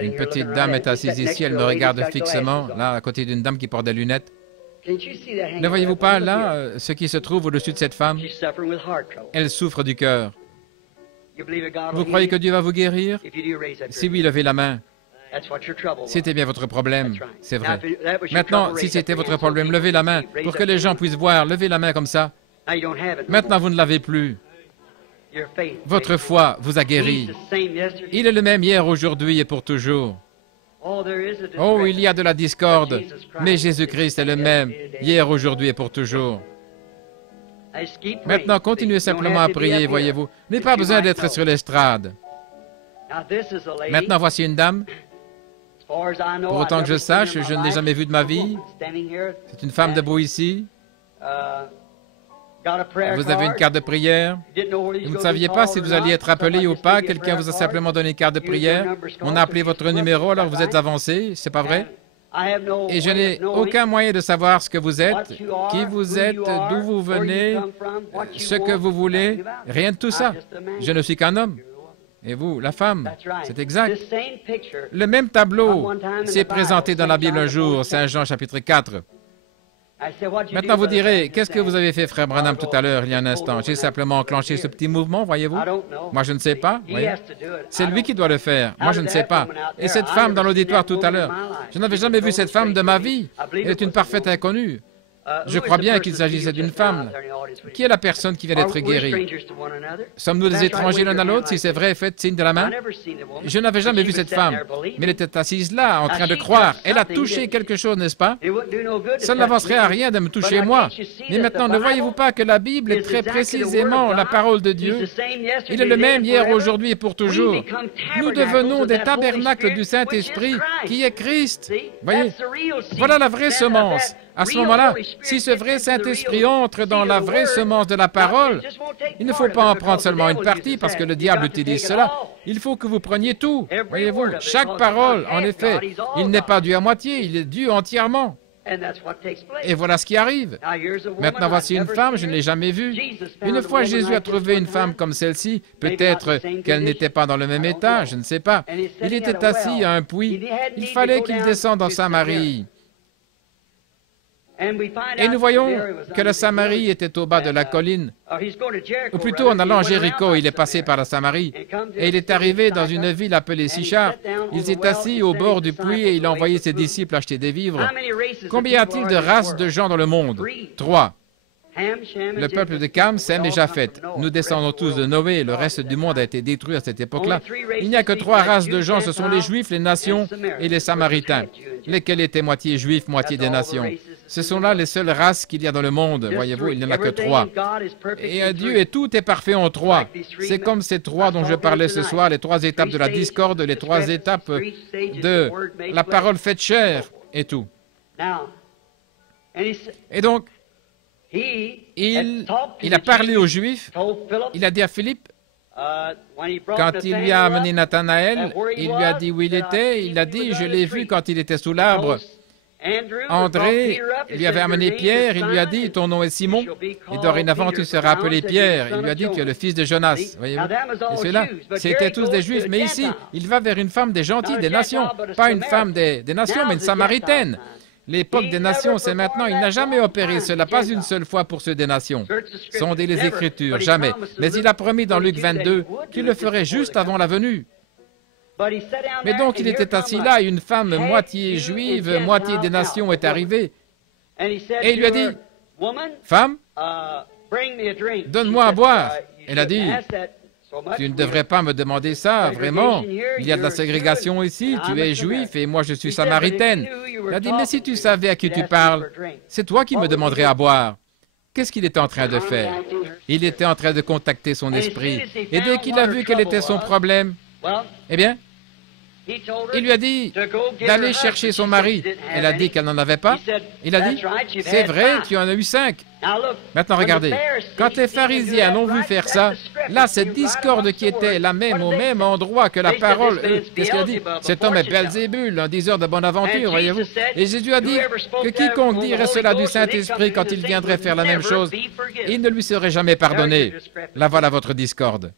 Une petite dame est assise ici, elle me regarde fixement, là, à côté d'une dame qui porte des lunettes. Ne voyez-vous pas, là, ce qui se trouve au-dessus de cette femme? Elle souffre du cœur. Vous croyez que Dieu va vous guérir? Si oui, levez la main. C'était bien votre problème, c'est vrai. Maintenant, si c'était votre problème, levez la main pour que les gens puissent voir. Levez la main comme ça. Maintenant, vous ne l'avez plus. Votre foi vous a guéri. Il est le même hier, aujourd'hui et pour toujours. Oh, il y a de la discorde, mais Jésus-Christ est le même hier, aujourd'hui et pour toujours. Maintenant, continuez simplement à prier, voyez-vous. Il n'est pas besoin d'être sur l'estrade. Maintenant, voici une dame. Pour autant que je sache, je ne l'ai jamais vue de ma vie. C'est une femme debout ici. Vous avez une carte de prière. Vous ne saviez pas si vous alliez être appelé ou pas. Quelqu'un vous a simplement donné une carte de prière. On a appelé votre numéro, alors vous êtes avancé. C'est pas vrai? Et je n'ai aucun moyen de savoir ce que vous êtes, qui vous êtes, d'où vous venez, ce que vous voulez. Rien de tout ça. Je ne suis qu'un homme. Et vous, la femme, c'est exact. Le même tableau s'est présenté dans la Bible un jour, Saint Jean chapitre 4. Maintenant, vous direz, qu'est-ce que vous avez fait, frère Branham, tout à l'heure, il y a un instant? J'ai simplement enclenché ce petit mouvement, voyez-vous? Moi, je ne sais pas. C'est lui qui doit le faire. Moi, je ne sais pas. Et cette femme dans l'auditoire tout à l'heure, je n'avais jamais vu cette femme de ma vie. Elle est une parfaite inconnue. Je crois bien qu'il s'agissait d'une femme. Qui est la personne qui vient d'être guérie? Sommes-nous des étrangers l'un à l'autre? Si c'est vrai, faites signe de la main. Je n'avais jamais vu cette femme, mais elle était assise là, en train de croire. Elle a touché quelque chose, n'est-ce pas? Ça ne n'avancerait à rien de me toucher moi. Mais maintenant, ne voyez-vous pas que la Bible est très précisément la parole de Dieu? Il est le même hier, aujourd'hui et pour toujours. Nous devenons des tabernacles du Saint-Esprit, qui est Christ. Voyez, voilà la vraie semence. À ce moment-là, si ce vrai Saint-Esprit entre dans la vraie semence de la parole, il ne faut pas en prendre seulement une partie, parce que le diable utilise cela. Il faut que vous preniez tout. Voyez-vous, chaque parole, en effet, il n'est pas dû à moitié, il est dû entièrement. Et voilà ce qui arrive. Maintenant, voici une femme, je ne l'ai jamais vue. Une fois, Jésus a trouvé une femme comme celle-ci. Peut-être qu'elle n'était pas dans le même état, je ne sais pas. Il était assis à un puits. Il fallait qu'il descende en Samarie. Et nous voyons que la Samarie était au bas de la colline. Ou plutôt, en allant à Jéricho, il est passé par la Samarie. Et il est arrivé dans une ville appelée Sichar. Il s'est assis au bord du puits et il a envoyé ses disciples acheter des vivres. Combien y a-t-il de races de gens dans le monde? 3. Le peuple de Cam, Sem et Japheth. Nous descendons tous de Noé, le reste du monde a été détruit à cette époque-là. Il n'y a que 3 races de gens, ce sont les Juifs, les nations et les Samaritains, lesquels étaient moitié Juifs, moitié des nations. Ce sont là les seules races qu'il y a dans le monde, voyez-vous, il n'y en a que 3. Et Dieu, et tout est parfait en 3. C'est comme ces 3 dont je parlais ce soir, les 3 étapes de la discorde, les 3 étapes de la parole faite chair et tout. Et donc, il a parlé aux Juifs, il a dit à Philippe, quand il lui a amené Nathanaël, il lui a dit où il était, il a dit, je l'ai vu quand il était sous l'arbre. André lui avait amené Pierre, il lui a dit, ton nom est Simon, et dorénavant tu seras appelé Pierre. Il lui a dit que le fils de Jonas, voyez-vous. Et ceux-là, c'était tous des Juifs, mais ici, il va vers une femme des gentils, des nations, pas une femme des nations, mais une Samaritaine. L'époque des nations, c'est maintenant. Il n'a jamais opéré cela, pas une seule fois pour ceux des nations. Sondez les Écritures, jamais. Mais il a promis dans Luc 22 qu'il le ferait juste avant la venue. Mais donc il était assis là, et une femme moitié juive, moitié des nations est arrivée. Et il lui a dit, Femme, donne-moi à boire. Elle a dit, tu ne devrais pas me demander ça, vraiment. Il y a de la ségrégation ici, tu es juif et moi je suis samaritaine. Elle a dit, mais si tu savais à qui tu parles, c'est toi qui me demanderais à boire. Qu'est-ce qu'il était en train de faire? Il était en train de contacter son esprit. Et dès qu'il a vu quel était son problème, eh bien, il lui a dit d'aller chercher son mari. Elle a dit qu'elle n'en avait pas. Il a dit, c'est vrai, tu en as eu 5. Maintenant, regardez, quand les pharisiens l'ont vu faire ça, là, cette discorde qui était la même au même endroit que la parole, qu'est-ce qu'il a dit? Cet homme est Belzébul, un diseur de bonne aventure, voyez-vous. Et Jésus a dit que quiconque dirait cela du Saint-Esprit quand il viendrait faire la même chose, il ne lui serait jamais pardonné. Là, voilà votre discorde.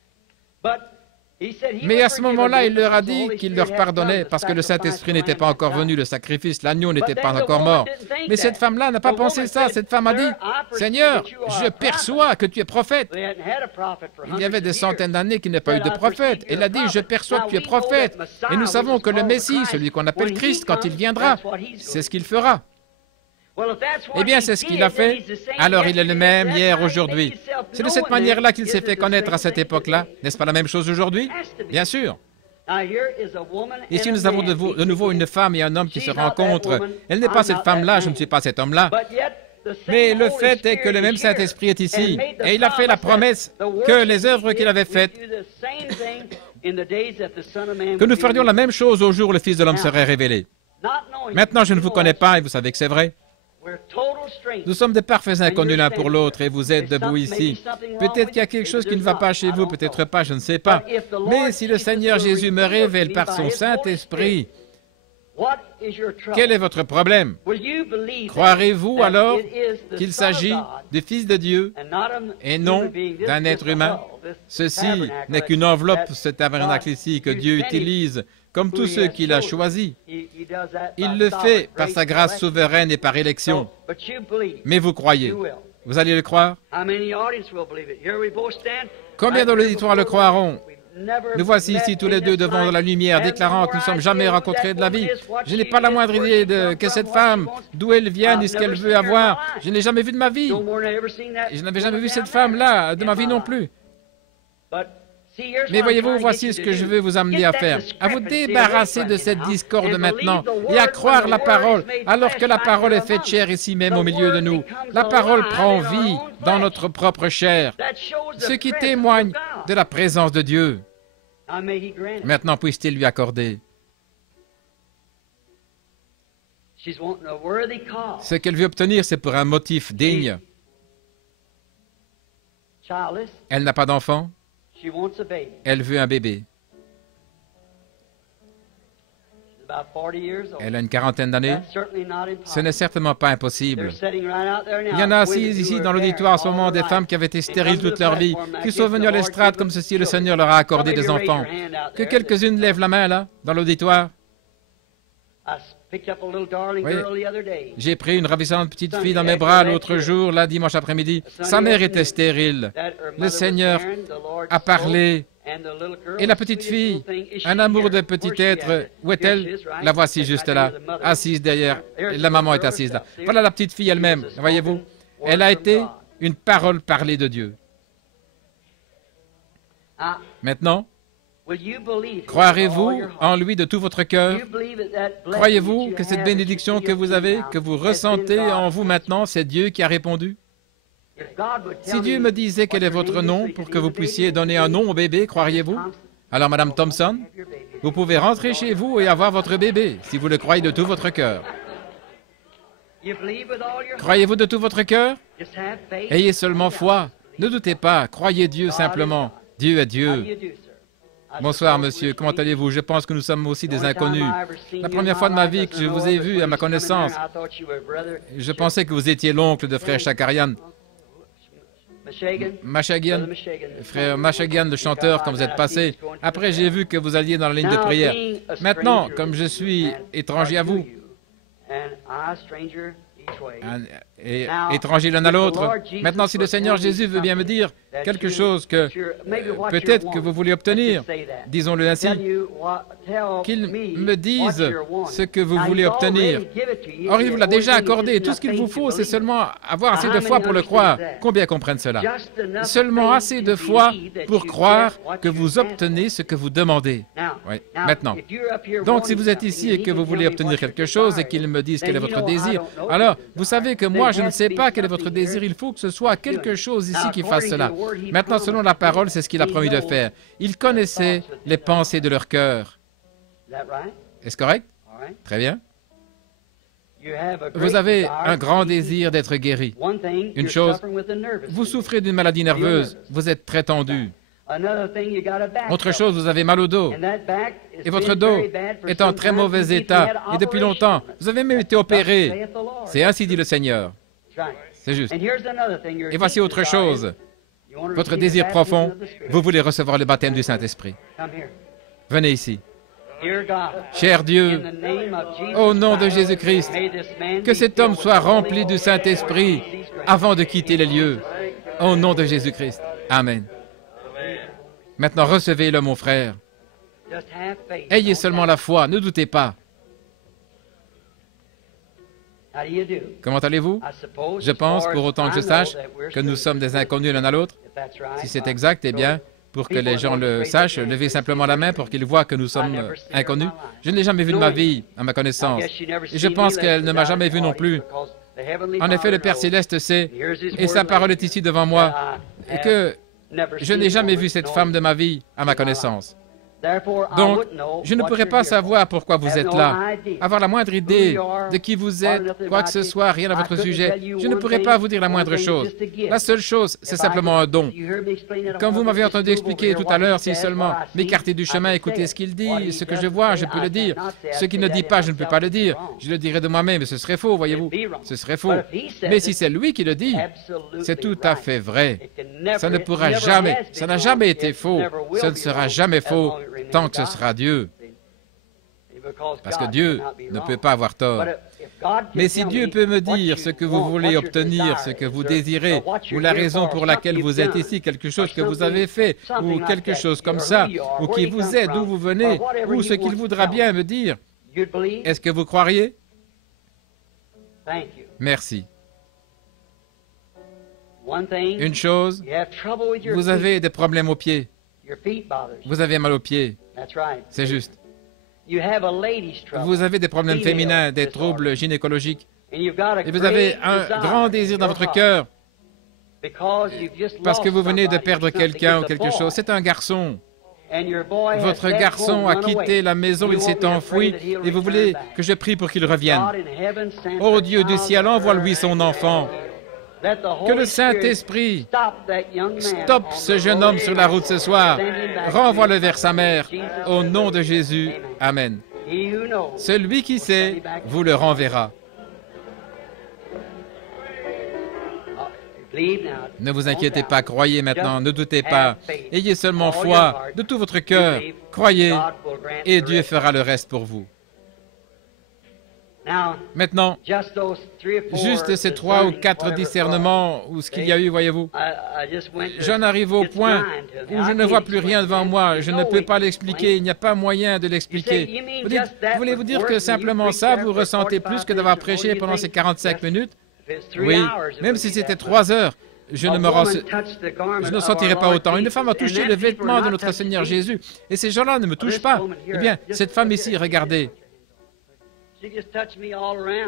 Mais à ce moment-là, il leur a dit qu'il leur pardonnait parce que le Saint-Esprit n'était pas encore venu, le sacrifice, l'agneau n'était pas encore mort. Mais cette femme-là n'a pas pensé ça. Cette femme a dit, « Seigneur, je perçois que tu es prophète. » Il y avait des centaines d'années qu'il n'y a pas eu de prophète. Elle a dit, « Je perçois que tu es prophète. » Et nous savons que le Messie, celui qu'on appelle Christ, quand il viendra, c'est ce qu'il fera. Eh bien, c'est ce qu'il a fait. Alors, il est le même hier, aujourd'hui. C'est de cette manière-là qu'il s'est fait connaître à cette époque-là. N'est-ce pas la même chose aujourd'hui? Bien sûr. Ici, nous avons de nouveau une femme et un homme qui se rencontrent. Elle n'est pas cette femme-là, je ne suis pas cet homme-là. Mais le fait est que le même Saint-Esprit est ici. Et il a fait la promesse que les œuvres qu'il avait faites, que nous ferions la même chose au jour où le Fils de l'homme serait révélé. Maintenant, je ne vous connais pas et vous savez que c'est vrai. Nous sommes des parfaits inconnus l'un pour l'autre et vous êtes debout ici. Peut-être qu'il y a quelque chose qui ne va pas chez vous, peut-être pas, je ne sais pas. Mais si le Seigneur Jésus me révèle par son Saint-Esprit, quel est votre problème? Croirez-vous alors qu'il s'agit du Fils de Dieu et non d'un être humain? Ceci n'est qu'une enveloppe, ce tabernacle ici, que Dieu utilise comme tous ceux qu'il a choisis. Il le fait par sa grâce souveraine et par élection. Mais vous croyez. Vous allez le croire? Combien dans l'auditoire le croiront? Nous voici ici tous les deux devant la lumière, déclarant que nous ne sommes jamais rencontrés de la vie. Je n'ai pas la moindre idée de que cette femme, d'où elle vient, ni ce qu'elle veut avoir. Je ne l'ai jamais vue de ma vie. Et je n'avais jamais vu cette femme-là de ma vie non plus. Mais voyez-vous, voici ce que je veux vous amener à faire. À vous débarrasser de cette discorde maintenant et à croire la parole, alors que la parole est faite chair ici même au milieu de nous. La parole prend vie dans notre propre chair, ce qui témoigne de la présence de Dieu. Maintenant, puisse-t-il lui accorder. Ce qu'elle veut obtenir, c'est pour un motif digne. Elle n'a pas d'enfant. Elle veut un bébé. Elle a une quarantaine d'années. Ce n'est certainement pas impossible. Il y en a assises ici dans l'auditoire à ce moment des femmes qui avaient été stériles toute leur vie, qui sont venues à l'estrade comme ceci, le Seigneur leur a accordé des enfants. Que quelques-unes lèvent la main là, dans l'auditoire. J'ai pris une ravissante petite fille dans mes bras l'autre jour, là, dimanche après-midi. Sa mère était stérile. Le Seigneur a parlé. Et la petite fille, un amour de petit être, où est-elle? La voici juste là, assise derrière. La maman est assise là. Voilà la petite fille elle-même, voyez-vous. Elle a été une parole parlée de Dieu. Maintenant, croirez-vous en lui de tout votre cœur? Croyez-vous que cette bénédiction que vous avez, que vous ressentez en vous maintenant, c'est Dieu qui a répondu? Si Dieu me disait quel est votre nom pour que vous puissiez donner un nom au bébé, croiriez-vous? Alors, Madame Thompson, vous pouvez rentrer chez vous et avoir votre bébé, si vous le croyez de tout votre cœur. Croyez-vous de tout votre cœur? Ayez seulement foi. Ne doutez pas. Croyez Dieu simplement. Dieu est Dieu. Bonsoir, monsieur. Comment allez-vous? Je pense que nous sommes aussi des inconnus. La première fois de ma vie que je vous ai vu à ma connaissance, je pensais que vous étiez l'oncle de frère Shakarian. Mashagian, frère Mashagian, le chanteur, quand vous êtes passé. Après, j'ai vu que vous alliez dans la ligne de prière. Maintenant, comme je suis étranger à vous, et étrangers l'un à l'autre. Maintenant, si le Seigneur Jésus veut bien me dire quelque chose que peut-être que vous voulez obtenir, disons-le ainsi, qu'il me dise ce que vous voulez obtenir. Or, il vous l'a déjà accordé. Tout ce qu'il vous faut, c'est seulement avoir assez de foi pour le croire. Combien comprennent cela? Seulement assez de foi pour croire que vous obtenez ce que vous demandez. Oui. Maintenant, donc si vous êtes ici et que vous voulez obtenir quelque chose et qu'il me dise quel est votre désir, alors vous savez que moi, je ne sais pas quel est votre désir. Il faut que ce soit quelque chose ici qui fasse cela. Maintenant, selon la parole, c'est ce qu'il a promis de faire. Il connaissait les pensées de leur cœur. Est-ce correct? Très bien. Vous avez un grand désir d'être guéri. Une chose, vous souffrez d'une maladie nerveuse. Vous êtes très tendu. Autre chose, vous avez mal au dos. Et votre dos est en très mauvais état. Et depuis longtemps, vous avez même été opéré. C'est ainsi dit le Seigneur. C'est juste. Et voici autre chose. Votre désir profond, vous voulez recevoir le baptême du Saint-Esprit. Venez ici. Cher Dieu, au nom de Jésus-Christ, que cet homme soit rempli du Saint-Esprit avant de quitter les lieux. Au nom de Jésus-Christ. Amen. Maintenant, recevez-le, mon frère. Ayez seulement la foi, ne doutez pas. Comment allez-vous? Je pense, pour autant que je sache, que nous sommes des inconnus l'un à l'autre. Si c'est exact, eh bien, pour que les gens le sachent, levez simplement la main pour qu'ils voient que nous sommes inconnus. Je ne l'ai jamais vu de ma vie, à ma connaissance. Et je pense qu'elle ne m'a jamais vu non plus. En effet, le Père Céleste sait, et sa parole est ici devant moi, et que je n'ai jamais vu cette femme de ma vie, à ma connaissance. Donc, je ne pourrais pas savoir pourquoi vous êtes là, avoir la moindre idée de qui vous êtes, quoi que ce soit, rien à votre sujet. Je ne pourrais pas vous dire la moindre chose. La seule chose, c'est simplement un don. Comme vous m'avez entendu expliquer tout à l'heure, si seulement m'écarter du chemin, écouter ce qu'il dit, ce que je vois, je peux le dire. Ce qu'il ne dit pas, je ne peux pas le dire. Je le dirai de moi-même, mais ce serait faux, voyez-vous. Ce serait faux. Mais si c'est lui qui le dit, c'est tout à fait vrai. Ça ne pourra jamais, ça n'a jamais été faux. Ça ne sera jamais faux tant que ce sera Dieu. Parce que Dieu ne peut pas avoir tort. Mais si Dieu peut me dire ce que vous voulez obtenir, ce que vous désirez, ou la raison pour laquelle vous êtes ici, quelque chose que vous avez fait, ou quelque chose comme ça, ou qui vous est, d'où vous venez, ou ce qu'il voudra bien me dire, est-ce que vous croiriez? Merci. Une chose, vous avez des problèmes aux pieds. Vous avez mal aux pieds. C'est juste. Vous avez des problèmes féminins, des troubles gynécologiques. Et vous avez un grand désir dans votre cœur parce que vous venez de perdre quelqu'un ou quelque chose. C'est un garçon. Votre garçon a quitté la maison, il s'est enfoui, et vous voulez que je prie pour qu'il revienne. Ô Dieu du ciel, envoie-lui son enfant. Que le Saint-Esprit stoppe ce jeune homme sur la route ce soir. Renvoie-le vers sa mère. Au nom de Jésus. Amen. Celui qui sait vous le renverra. Ne vous inquiétez pas, croyez maintenant, ne doutez pas. Ayez seulement foi de tout votre cœur. Croyez et Dieu fera le reste pour vous. Maintenant, juste ces 3 ou 4 discernements, ou ce qu'il y a eu, voyez-vous, j'en arrive au point où je ne vois plus rien devant moi, je ne peux pas l'expliquer, il n'y a pas moyen de l'expliquer. Voulez-vous dire que simplement ça, vous ressentez plus que d'avoir prêché pendant ces 45 minutes? Oui, même si c'était 3 heures, je ne sentirai pas autant. Une femme a touché le vêtement de notre Seigneur Jésus, et ces gens-là ne me touchent pas. Eh bien, cette femme ici, regardez.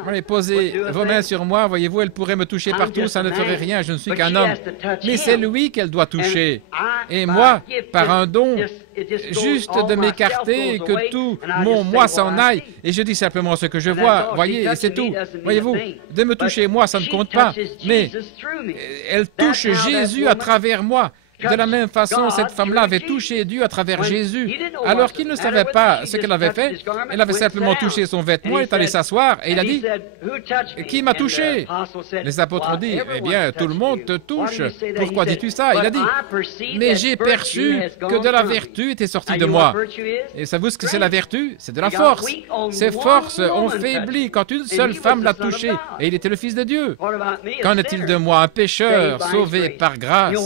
Allez, posez vos mains sur moi, voyez-vous, elle pourrait me toucher partout, ça ne ferait rien, je ne suis qu'un homme. Mais c'est lui qu'elle doit toucher. Et moi, par un don, juste de m'écarter et que tout mon moi s'en aille, et je dis simplement ce que je vois, voyez, et c'est tout. Voyez-vous, de me toucher moi, ça ne compte pas, mais elle touche Jésus à travers moi. De la même façon, cette femme-là avait touché Dieu à travers Jésus. Alors qu'il ne savait pas ce qu'elle avait fait, elle avait simplement touché son vêtement, est allée s'asseoir et il a dit, « Qui m'a touché ?» Les apôtres ont dit, « Eh bien, tout le monde te touche. Pourquoi dis-tu ça ?» Il a dit, « Mais j'ai perçu que de la vertu était sortie de moi. » Et savez-vous ce que c'est la vertu? C'est de la force. Ces forces ont faibli quand une seule femme l'a touché et il était le Fils de Dieu. Qu'en est-il de moi, un pécheur sauvé par grâce?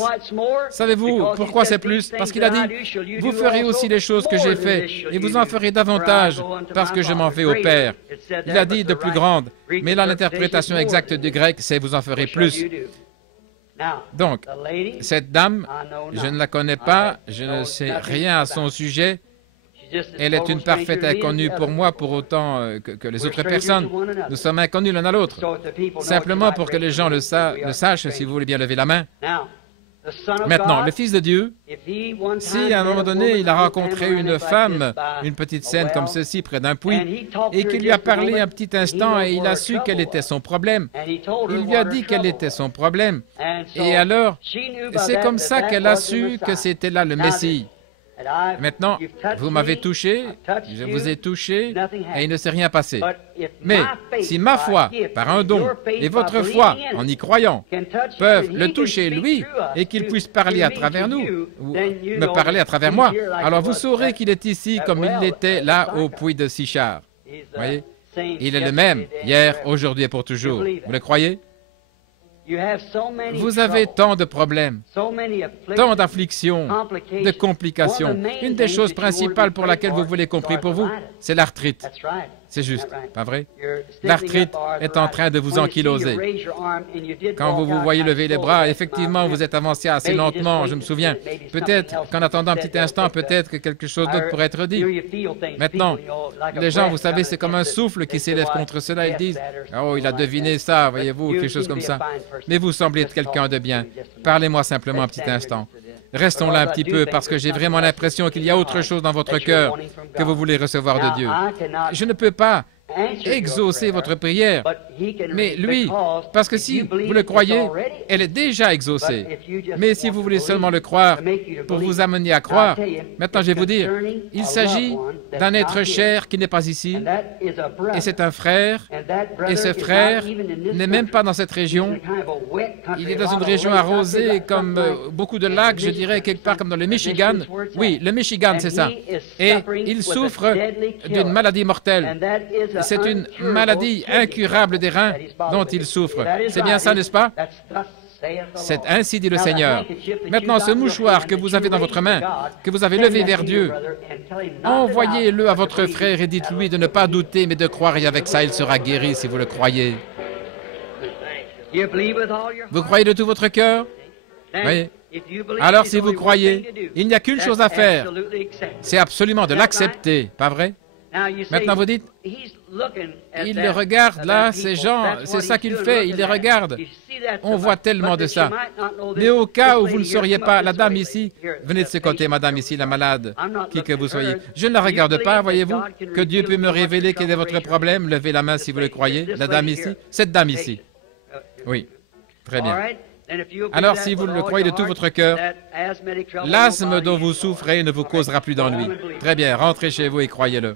Savez-vous pourquoi c'est plus? Parce qu'il a dit, vous ferez aussi les choses que j'ai faites, et vous en ferez davantage, parce que je m'en vais au Père. Il a dit de plus grande, mais là l'interprétation exacte du grec, c'est vous en ferez plus. Donc, cette dame, je ne la connais pas, je ne sais rien à son sujet, elle est une parfaite inconnue pour moi, pour autant que les autres personnes. Nous sommes inconnus l'un à l'autre. Simplement pour que les gens le sachent, si vous voulez bien lever la main. Maintenant, le Fils de Dieu, si à un moment donné, il a rencontré une femme, une petite scène comme ceci, près d'un puits, et qu'il lui a parlé un petit instant et il a su quel était son problème, il lui a dit quel était son problème, et alors, c'est comme ça qu'elle a su que c'était là le Messie. Maintenant, vous m'avez touché, je vous ai touché, et il ne s'est rien passé. Mais si ma foi, par un don, et votre foi, en y croyant, peuvent le toucher lui, et qu'il puisse parler à travers nous, ou me parler à travers moi, alors vous saurez qu'il est ici comme il l'était là au puits de Sichar. Voyez? Il est le même, hier, aujourd'hui et pour toujours. Vous le croyez? Vous avez tant de problèmes, tant d'afflictions, de complications. Une des choses principales pour laquelle vous voulez compris pour vous, c'est l'arthrite. C'est juste, pas vrai? L'arthrite est en train de vous ankyloser. Quand vous vous voyez lever les bras, effectivement, vous êtes avancé assez lentement, je me souviens. Peut-être qu'en attendant un petit instant, peut-être que quelque chose d'autre pourrait être dit. Maintenant, les gens, vous savez, c'est comme un souffle qui s'élève contre cela. Ils disent, « Oh, il a deviné ça, voyez-vous, quelque chose comme ça. » Mais vous semblez être quelqu'un de bien. Parlez-moi simplement un petit instant. Restons là un petit peu parce que j'ai vraiment l'impression qu'il y a autre chose dans votre cœur que vous voulez recevoir de Dieu. Je ne peux pas exaucer votre prière, mais lui, parce que si vous le croyez, elle est déjà exaucée. Mais si vous voulez seulement le croire pour vous amener à croire, maintenant je vais vous dire, il s'agit d'un être cher qui n'est pas ici, et c'est un frère, et ce frère n'est même pas dans cette région, il est dans une région arrosée comme beaucoup de lacs, je dirais quelque part comme dans le Michigan. Oui, le Michigan, c'est ça. Et il souffre d'une maladie mortelle. C'est une maladie incurable des reins dont il souffre. C'est bien ça, n'est-ce pas? C'est ainsi dit le Seigneur. Maintenant, ce mouchoir que vous avez dans votre main, que vous avez levé vers Dieu, envoyez-le à votre frère et dites-lui de ne pas douter, mais de croire, et avec ça, il sera guéri si vous le croyez. Vous croyez de tout votre cœur? Oui. Alors, si vous croyez, il n'y a qu'une chose à faire, c'est absolument de l'accepter, pas vrai? Maintenant, vous dites, il les regarde là, ces gens, c'est ça qu'il fait, il les regarde. On voit tellement de ça. Mais au cas où vous ne sauriez pas, la dame ici, venez de ce côté, madame ici, la malade, qui que vous soyez. Je ne la regarde pas, voyez-vous, que Dieu peut me révéler quel est votre problème. Levez la main si vous le croyez. La dame ici, cette dame ici. Oui, très bien. Alors, si vous le croyez de tout votre cœur, l'asthme dont vous souffrez ne vous causera plus d'ennui. Très bien, rentrez chez vous et croyez-le.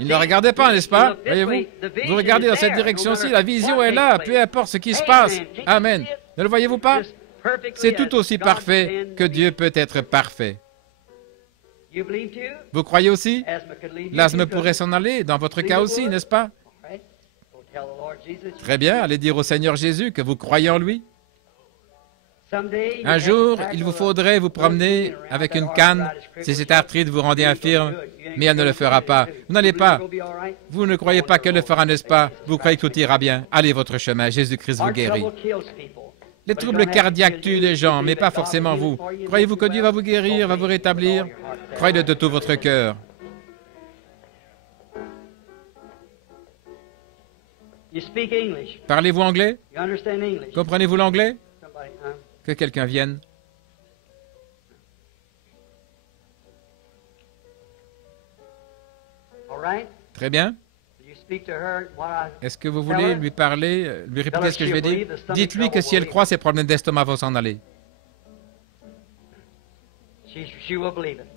Il ne regardait pas, n'est-ce pas? Voyez-vous? Vous regardez dans cette direction-ci, la vision est là, peu importe ce qui se passe. Amen. Ne le voyez-vous pas? C'est tout aussi parfait que Dieu peut être parfait. Vous croyez aussi? L'asthme pourrait s'en aller, dans votre cas aussi, n'est-ce pas? Très bien, allez dire au Seigneur Jésus que vous croyez en lui. Un jour, il vous faudrait vous promener avec une canne si cette arthrite vous rendait infirme, mais elle ne le fera pas. Vous n'allez pas. Vous ne croyez pas qu'elle le fera, n'est-ce pas? Vous croyez que tout ira bien. Allez votre chemin, Jésus-Christ vous guérit. Les troubles cardiaques tuent les gens, mais pas forcément vous. Croyez-vous que Dieu va vous guérir, va vous rétablir? Croyez-le de tout votre cœur. Parlez-vous anglais? Comprenez-vous l'anglais? Que quelqu'un vienne. Très bien. Est-ce que vous voulez lui parler, lui répéter ce que je vais dire? Dites-lui que si elle croit, ses problèmes d'estomac vont s'en aller.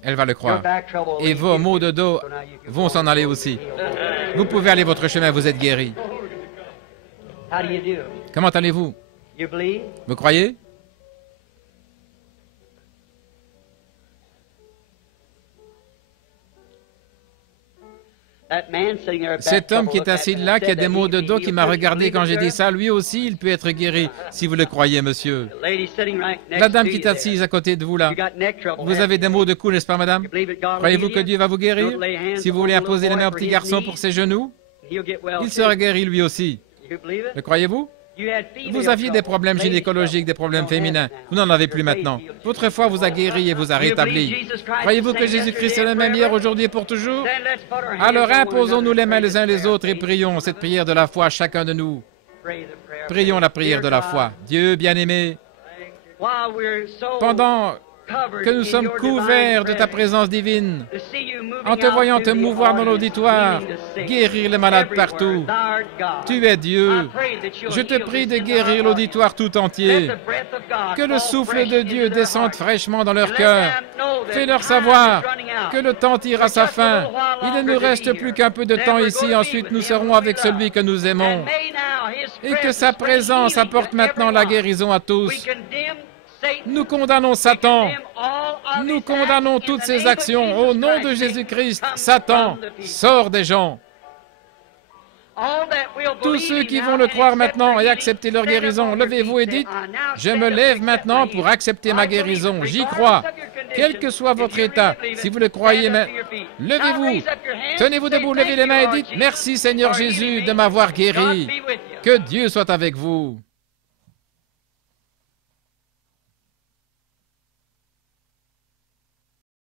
Elle va le croire. Et vos maux de dos vont s'en aller aussi. Vous pouvez aller votre chemin, vous êtes guéri. Comment allez-vous? Vous croyez? Cet homme qui est assis là, qui a des maux de dos, qui m'a regardé quand j'ai dit ça, lui aussi, il peut être guéri, si vous le croyez, monsieur. La dame qui est assise à côté de vous là, vous avez des maux de cou, n'est-ce pas, madame? Croyez-vous que Dieu va vous guérir? Si vous voulez imposer les mains au petit garçon pour ses genoux, il sera guéri lui aussi. Le croyez-vous? Vous aviez des problèmes gynécologiques, des problèmes féminins. Vous n'en avez plus maintenant. Votre foi vous a guéri et vous a rétabli. Croyez-vous que Jésus-Christ est le même hier, aujourd'hui et pour toujours? Alors imposons-nous les mains les uns les autres et prions cette prière de la foi, chacun de nous. Prions la prière de la foi. Dieu bien-aimé, pendant que nous sommes couverts de ta présence divine, en te voyant te mouvoir dans l'auditoire, guérir les malades partout. Tu es Dieu. Je te prie de guérir l'auditoire tout entier. Que le souffle de Dieu descende fraîchement dans leur cœur. Fais-leur savoir que le temps tire à sa fin. Il ne nous reste plus qu'un peu de temps ici, ensuite nous serons avec celui que nous aimons. Et que sa présence apporte maintenant la guérison à tous. Nous condamnons Satan. Nous condamnons toutes ses actions. Au nom de Jésus-Christ, Satan, sors des gens. Tous ceux qui vont le croire maintenant et accepter leur guérison, levez-vous et dites, je me lève maintenant pour accepter ma guérison. J'y crois. Quel que soit votre état, si vous le croyez, levez-vous. Tenez-vous debout, levez les mains et dites, merci Seigneur Jésus de m'avoir guéri. Que Dieu soit avec vous.